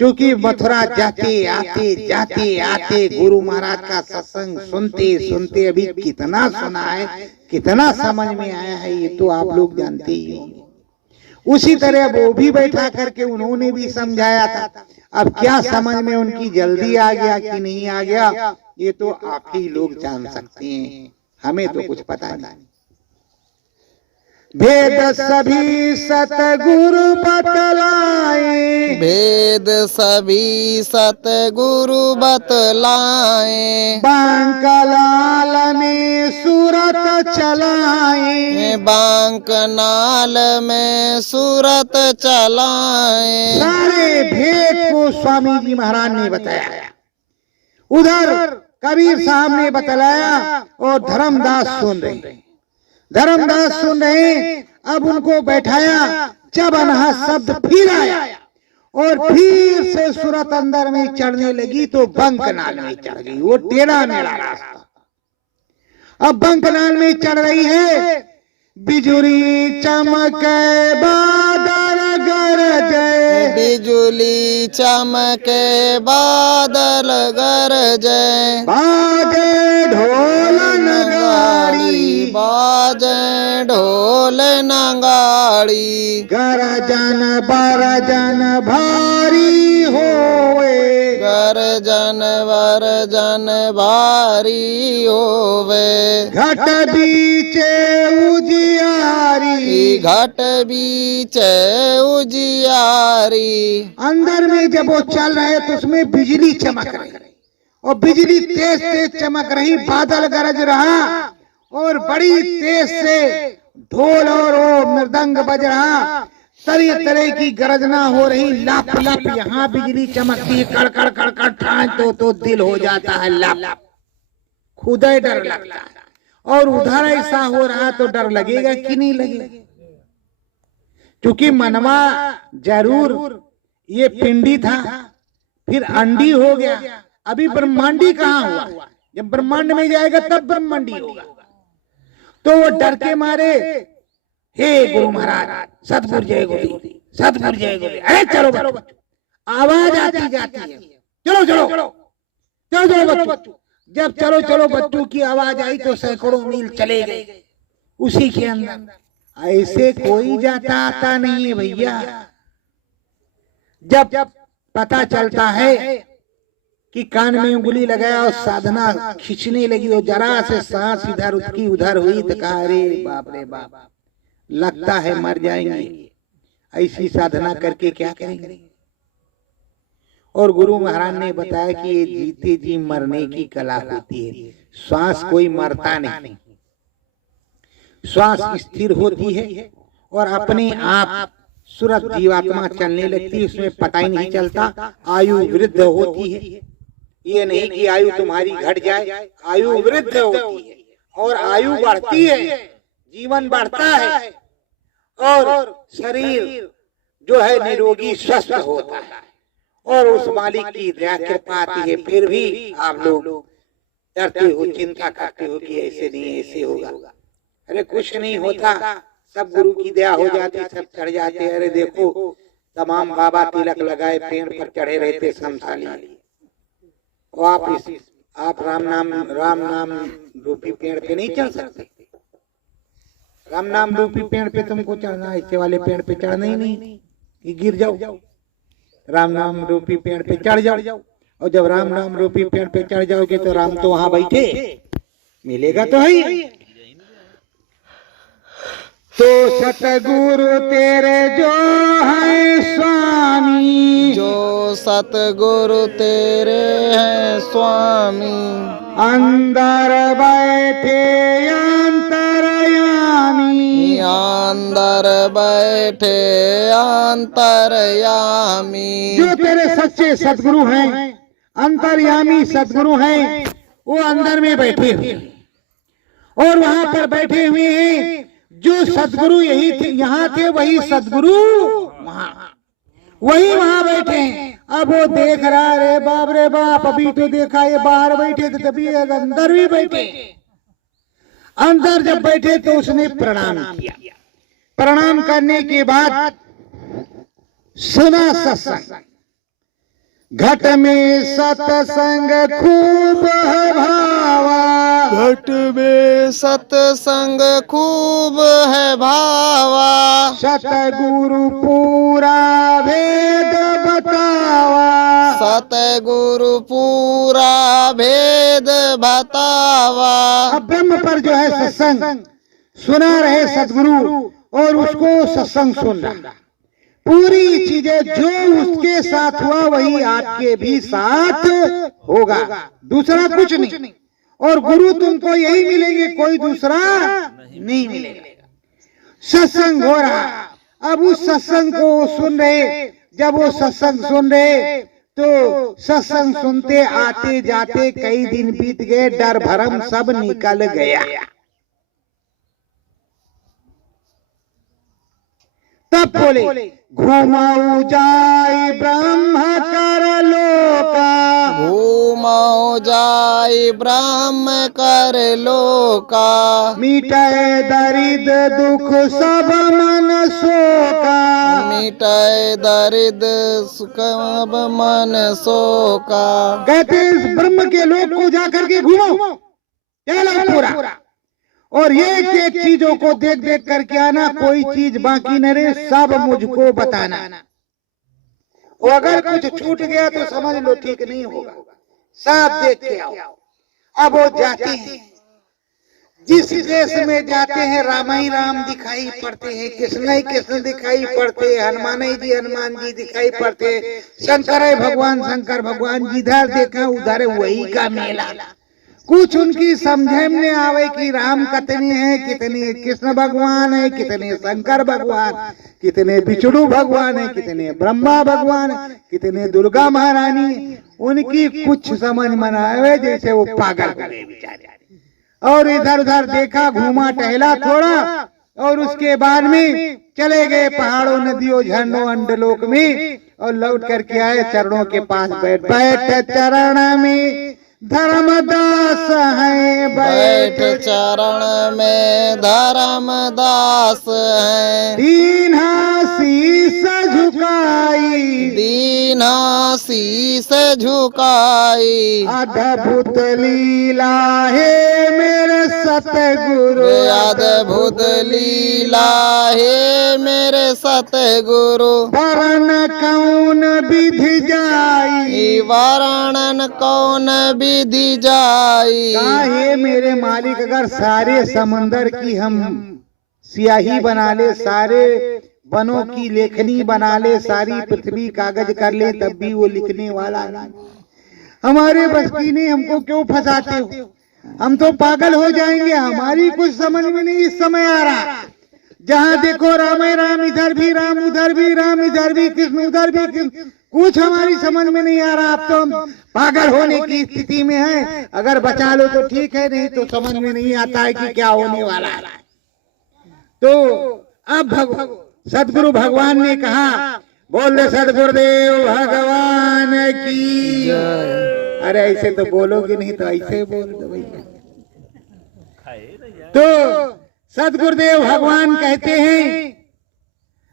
क्योंकि मथुरा जाते आते गुरु महाराज का सत्संग सुनते सुनते अभी कितना सुना है, कितना समझ में आया है, ये तो आप लोग जानते ही होंगे। उसी तरह वो भी बैठा करके उन्होंने भी समझाया था। अब क्या समझ में उनकी जल्दी आ गया कि नहीं आ गया, ये तो आप ही लोग जान सकते हैं, हमें तो कुछ पता नहीं। भेद सभी सतगुरु बतलाए, भेद सभी सतगुरु बतलाए। बांकलाल में सूरत चलाए, बांकनाल में सूरत चलाए। सारे भेद को स्वामी जी महाराज ने बताया। उधर कबीर साहब ने बतलाया और धर्मदास सुन रहे। अब उनको बैठाया। जब अनहद शब्द फिर आया और फिर से सूरत अंदर में चढ़ने लगी तो बंकनाल में चढ़ गई। वो टेढ़ा मेढ़ा रास्ता। अब बंकनाल में चढ़ रही है। बिजुली चमके बादल गरजे, बिजुली चमके बादल गरजे। बाजे ढोल नगाड़ी, बाजे ढोल नगाड़ी। गरजन बरजन भारी होए, गरजन वरजन भारी होवे। घट बीचे उजियारी, घट बीच उजियारी। अंदर में जब वो चल रहे तो उसमें बिजली चमक रही और बिजली तेज तेज चमक रही। बादल गरज रहा और बड़ी तेज से ढोल और वो मृदंग बज रहा। तरह तरह की गर्जना हो रही, लप लप, यहाँ बिजली चमकती, कड़कड़ कड़कड़ ठान तो दिल हो जाता है लप, खुदा ही डर लगता है। और उधर ऐसा हो रहा तो डर लगेगा कि नहीं लगेगा? क्योंकि मनवा जरूर ये पिंडी था, फिर अंडी हो गया, अभी ब्रह्मांडी कहाँ हुआ? जब ब्रह्मांड में जाएगा तब ब्रह्मांडी होगा। तो वो डर के मारे, हे गुरु महाराज, सतगुरु जय गुरु, सतगुरु जय गुरु, अरे चलो बच्चों, आवाज आती जाती है, चलो चलो चलो चलो बच्चों। जब चलो चलो बच्चों की आवाज आई तो सैकड़ों मील चले गए उसी के अंदर। ऐसे कोई जाता आता नहीं है भैया। जब पता चलता है कि कान में उंगली लगाया और साधना खींचने लगी और जरा से सांस इधर उसकी उधर हुई तो कहा अरे बाप रे बाप, लगता है मर जाएंगे, ऐसी साधना करके क्या करेंगे? और गुरु महाराज ने बताया कि ये जीते जी मरने की कला होती है। श्वास कोई मरता नहीं, श्वास स्थिर होती है और अपने आप सुरत जीवात्मा चलने लगती है, उसमें पता ही नहीं चलता। आयु वृद्ध होती है, ये नहीं कि आयु तुम्हारी घट जाए, आयु वृद्ध होती है और आयु बढ़ती है, जीवन बढ़ता है और शरीर जो है निरोगी स्वस्थ होता है और उस मालिक की दया कृपा आती है। फिर भी आप लोग डरते हो, चिंता करते हो कि ऐसे नहीं ऐसे होगा। अरे कुछ नहीं होता, सब गुरु की दया हो जाती, सब चढ़ जाते। अरे देखो तमाम बाबा तिलक लगाए पेड़ पर चढ़े रहते शमशाली, आप राम नाम रूपी पेड़ पे नहीं चढ़ सकते। राम नाम रूपी पेड़ पे तुमको चढ़ना, ऐसे वाले पेड़ पे चढ़ना ही नहीं कि गिर जाओ। राम नाम रूपी पेड़ पे चढ़ जाओ, और जब राम नाम रूपी पेड़ पे चढ़ जाओगे तो राम तो वहां बैठे मिलेगा तो है। तो सतगुरु तेरे जो है स्वामी, जो सतगुरु तेरे हैं स्वामी, अंदर बैठे अंतरयामी, अंदर बैठे अंतरयामी। जो तेरे सच्चे सतगुरु हैं, अंतर्यामी सतगुरु हैं, वो अंदर में बैठे हुए और वहां पर बैठे हुए हैं। जो सतगुरु यही थे, यहाँ थे, वही सतगुरु वही वहां बैठे हैं। अब वो देख रहा, रे बाप रे बाप, अभी तो देखा ये बाहर बैठे थे, तभी अंदर भी बैठे। अंदर जब बैठे तो उसने प्रणाम किया। प्रणाम करने के बाद सुना सत्संग, घट में सत्संग खूब है भावा, घट में सत्संग खूब है भावा, सतगुरु पूरा भेद बतावा, सतगुरु पूरा भेद बतावा। अब ब्रह्म पर जो है सत्संग सुना रहे सतगुरु और उसको सत्संग सुन रहा। पूरी चीजें जो उसके साथ हुआ वही आपके भी साथ होगा, दूसरा कुछ नहीं। और गुरु तुमको यही मिलेंगे, कोई दूसरा नहीं मिलेगा। सत्संग हो रहा, अब उस सत्संग को सुन रहे। जब वो सत्संग सुन रहे तो सत्संग सुनते आते जाते कई दिन बीत गए, डर भरम सब निकल गया। तब बोले घुमाऊ जाय ब्रह्म कर लोका, घूमो जाय ब्रह्म कर लोका, मिटाए दरिद दुख सब मन शोका, मिटाए दरिद सुख मन शोका। कहते इस ब्रह्म के लोक को जाकर के घूमो, चलो पूरा, और एक एक चीजों को देख देख करके आना, कोई चीज बाकी न रहे, सब मुझको बताना। और अगर कुछ छूट गया तो समझ लो ठीक नहीं होगा, सब देख के आओ। अब वो जाते हैं, जिस देश में जाते हैं राम ही राम दिखाई पड़ते हैं, कृष्ण ही कृष्ण दिखाई पड़ते हैं, हनुमान जी हनुमान जी दिखाई पड़ते हैं, शंकर भगवान शंकर भगवान, जिधर देखा उधर वही का मेला, कुछ उनकी समझे में आवे कि राम कितने हैं, कितने कृष्ण भगवान है, कितने शंकर भगवान, कितने विष्णु भगवान है, कितने ब्रह्मा भगवान, कितने दुर्गा महारानी। उनकी कुछ समझ में ना आवे, जैसे वो पागल हो गए बेचारे। और इधर उधर देखा, घूमा टहला थोड़ा, और उसके बाद में चले गए पहाड़ों, नदियों, झरनों, अंडलोक में, और लौट करके आए चरणों के पास बैठ चरण में धर्मदास है, बैठ चरण में धर्मदास है। दीन्हा शीस झुकाई, दीना शीस झुकाई। अद्भुत लीला है मेरे सतगुरु, अद्भुत लीला है मेरे सतगुरु। वरण कौन विधि जाई, वर्णन कौन विधि जाई। काहे मेरे मालिक, अगर सारे समंदर की हम स्याही बना ले, सारे वनों की लेखनी बना ले, सारी पृथ्वी कागज कर ले, तब भी वो लिखने वाला नहीं। हमारे बस की नहीं, हमको क्यों फंसाते हो? हम तो पागल हो जाएंगे। हमारी कुछ समझ में नहीं इस समय आ रहा। जहाँ देखो राम है राम, इधर भी राम, उधर भी राम, इधर भी कृष्ण, उधर भी कृष्ण, कुछ हमारी समझ में नहीं आ रहा। अब तो हम पागल होने की स्थिति में हैं। अगर बचा लो तो ठीक है, नहीं तो समझ में नहीं आता है कि क्या होने वाला है। तो अब सदगुरु भगवान ने कहा, बोल सदगुरुदेव भगवान की। अरे ऐसे तो बोलोगे नहीं, तो ऐसे बोल दो भैया। तो सदगुरुदेव भगवान कहते हैं,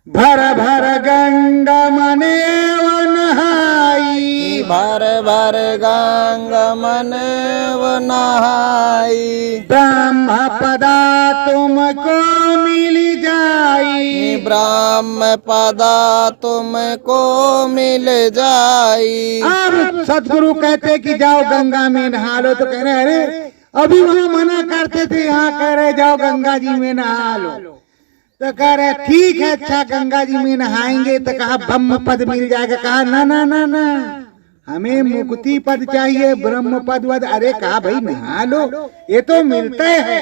भर भर गंगा मने नहाई, भर भर गंगा मन नहाई। ब्रह्म पदा तुमको मिल जाई, ब्रह्म पदा तुमको मिल जाई। अब सदगुरु कहते कि जाओ गंगा में नहा लो, तो कह रहे अरे अभी वहाँ मना करते थे, यहाँ कह रहे जाओ गंगा जी में नहा लो। तो कह रहे ठीक है, अच्छा गंगा जी में नहाएंगे। तो कहा ब्रह्म पद मिल जाएगा। कहा ना ना ना ना, हमें मुक्ति पद चाहिए, ब्रह्म पद वद। अरे कहा भाई नहा लो, ये तो मिलता है।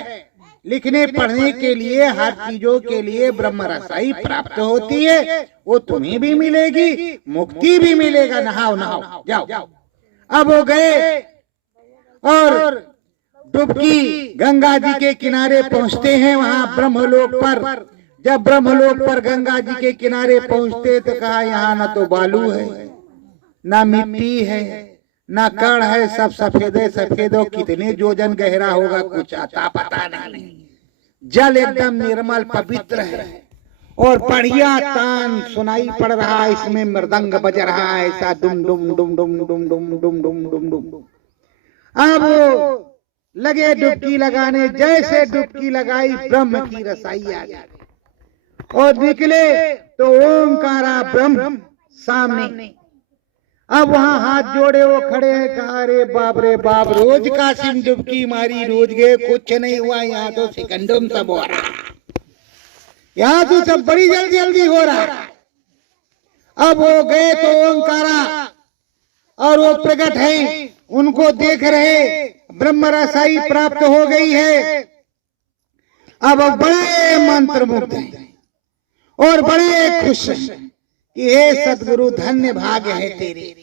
लिखने पढ़ने के लिए, हर चीजों के लिए ब्रह्म रसाई प्राप्त होती है, वो तुम्हें भी मिलेगी, मुक्ति भी मिलेगा। नहाओ नहाओ जाओ। अब वो गए और डुबकी गंगा जी के किनारे पहुंचते हैं। वहां ब्रह्मलोक पर, जब ब्रह्मलोक पर गंगा जी के किनारे पहुंचते तो कहा यहाँ ना तो बालू है, ना मिट्टी है, ना कण है, सब सफेद सफेद। कितने जोजन गहरा होगा कुछ आता पता नहीं। जल एकदम निर्मल पवित्र है और बढ़िया तान सुनाई पड़ रहा है। इसमें मृदंग बज रहा है ऐसा, डुम डुम डुम डुम डुम डुम डुम डुम डुम डुम। अब लगे डुबकी लगाने। जैसे डुबकी लगाई, ब्रह्म की रसाई आ गई और निकले तो ओंकारा ब्रह्म सामने। अब वहां हाथ जोड़े वो खड़े हैं। कहा अरे बाप रे बाप, रोज कासिम डुबकी मारी, रोज गए, कुछ नहीं हुआ। यहाँ तो सेकंडों में सब हो रहा, यहाँ तो सब बड़ी जल्दी जल्दी हो रहा। अब वो गए तो ओंकारा और वो प्रकट है, उनको देख रहे, ब्रह्म रसाई प्राप्त हो गई है। अब बड़े मंत्र मुग्ध हैं और बड़े खुश हैं कि हे सदगुरु, धन्य भाग्य है तेरे,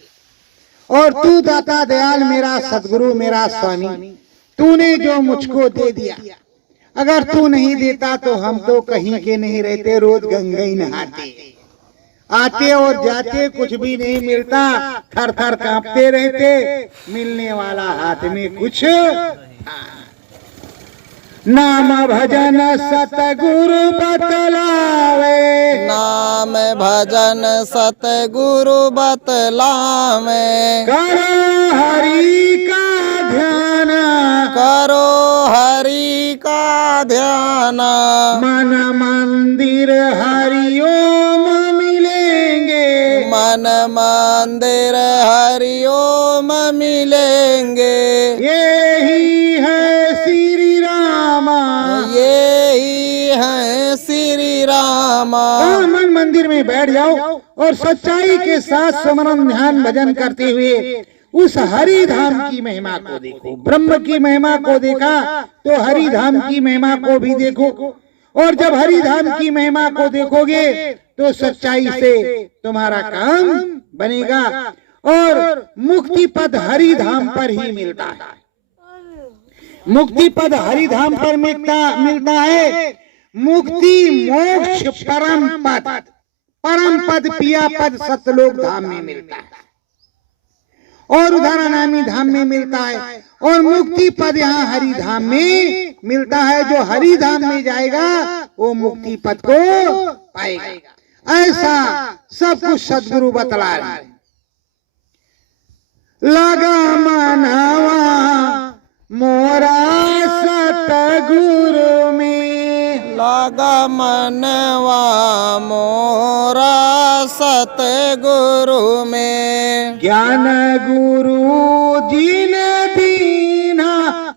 और तू दाता दयाल, मेरा सदगुरु, मेरा स्वामी, तूने जो मुझको दे दिया। अगर तू नहीं देता तो हम तो कहीं के नहीं रहते, रोज गंगा ही नहाते, आते और जाते, कुछ भी नहीं मिलता, थर थर कांपते रहते। मिलने वाला हाथ में कुछ। नाम भजन सतगुरु बतलावे, नाम भजन सतगुरु बतलावे। करो हरि का ध्यान, करो हरि का ध्यान। मन मंदिर हरिओम मिलेंगे, मन मंदिर हरिओम मिलेंगे। यही है श्री रामा, यही है श्री रामा। मन मंदिर में बैठ जाओ और सच्चाई के साथ स्मरण ध्यान भजन करते हुए उस हरि धाम की महिमा को देखो। ब्रह्म की महिमा को देखा तो हरि धाम की महिमा को भी देखो, और जब हरि धाम की महिमा को देखोगे तो सच्चाई से तुम्हारा काम बनेगा, और मुक्ति पद हरि धाम पर ही मिलता है। मुक्ति पद हरि धाम पर मिलता है। मुक्ति मोक्ष परम पद पिया पद सतलोक धाम में मिलता है, और उदाहरणामी धाम में मिलता है, और मुक्ति पद यहाँ हरि धाम में मिलता है। जो हरि धाम में जाएगा वो मुक्ति पद को पाएगा। ऐसा सब कुछ सदगुरु बतला रहे हैं। लगा मनवा मोरा सतगुरु में, लगा मनवा मोरा सतगुरु में, ज्ञान गुरु जिन दीना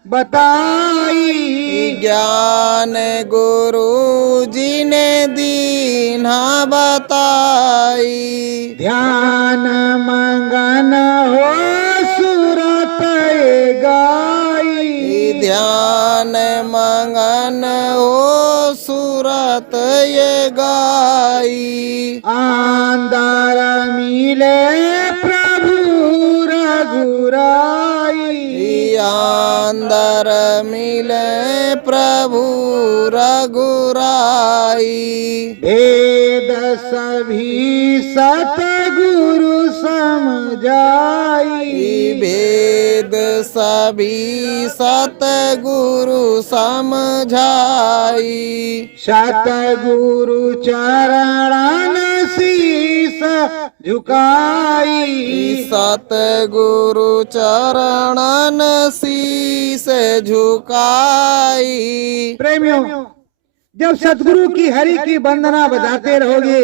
बताई, ज्ञान गुरु जी ने दीन्हा बताई, ध्यान मंगन हो सुरत गाई, ध्यान मंगन हो सूरत ये गाई, आंदर मिले प्रभु रघुराई, अंदर मिले प्रभु रघुराई, भेद सभी सतगुरु समझाई, भेद सभी सतगुरु समझाई, सतगुरु चरणन शीस झुकाई, सतगुरु चरणन शीस झुकाई। प्रेमियों, जब सतगुरु की हरि की वंदना बजाते रहोगे,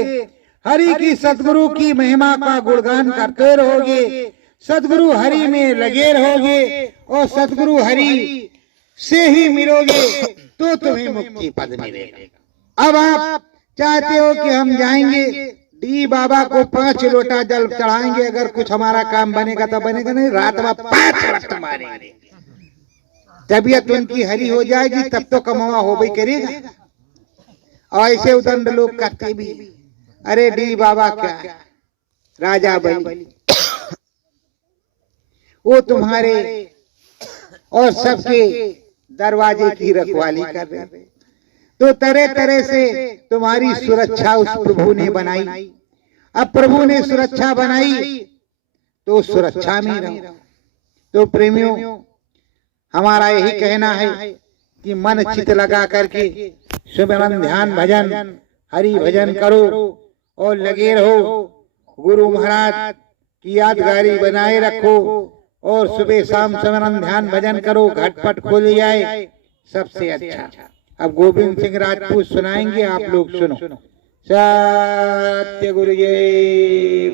हरि की सतगुरु की महिमा का गुणगान करते रहोगे, सतगुरु हरि में लगे रहोगे और सतगुरु हरि से ही मिलोगे तो तुम्हें मुक्ति पद मिलेगा। अब आप चाहते हो कि हम जाएंगे डी बाबा को 5 लोटा जल चढ़ाएंगे, अगर कुछ हमारा काम बनेगा तो बनेगा, नहीं रात में 5 वक्त मारेंगे। तबीयत उनकी हरी हो जाएगी तब तो कमावा हो भी करेगा। और ऐसे उदंड लोग कहते भी, अरे डी बाबा क्या राजा बलि, वो तुम्हारे और सबके दरवाजे की रखवाली कर रहे, तो तरह तरह से तुम्हारी सुरक्षा उस प्रभु ने बनाई। अब प्रभु ने सुरक्षा बनाई तो सुरक्षा में रहो। तो प्रेमियों, हमारा यही कहना है कि मन चित लगा करके सुमिरन ध्यान भजन हरि भजन करो और लगे रहो। गुरु महाराज की यादगारी बनाए रखो और सुबह शाम सुमिरन ध्यान भजन करो, घटपट खोली जाए सबसे अच्छा। अब गोविंद सिंह राजपूत सुनाएंगे, आप लोग सुनो। सत्य गुरु जय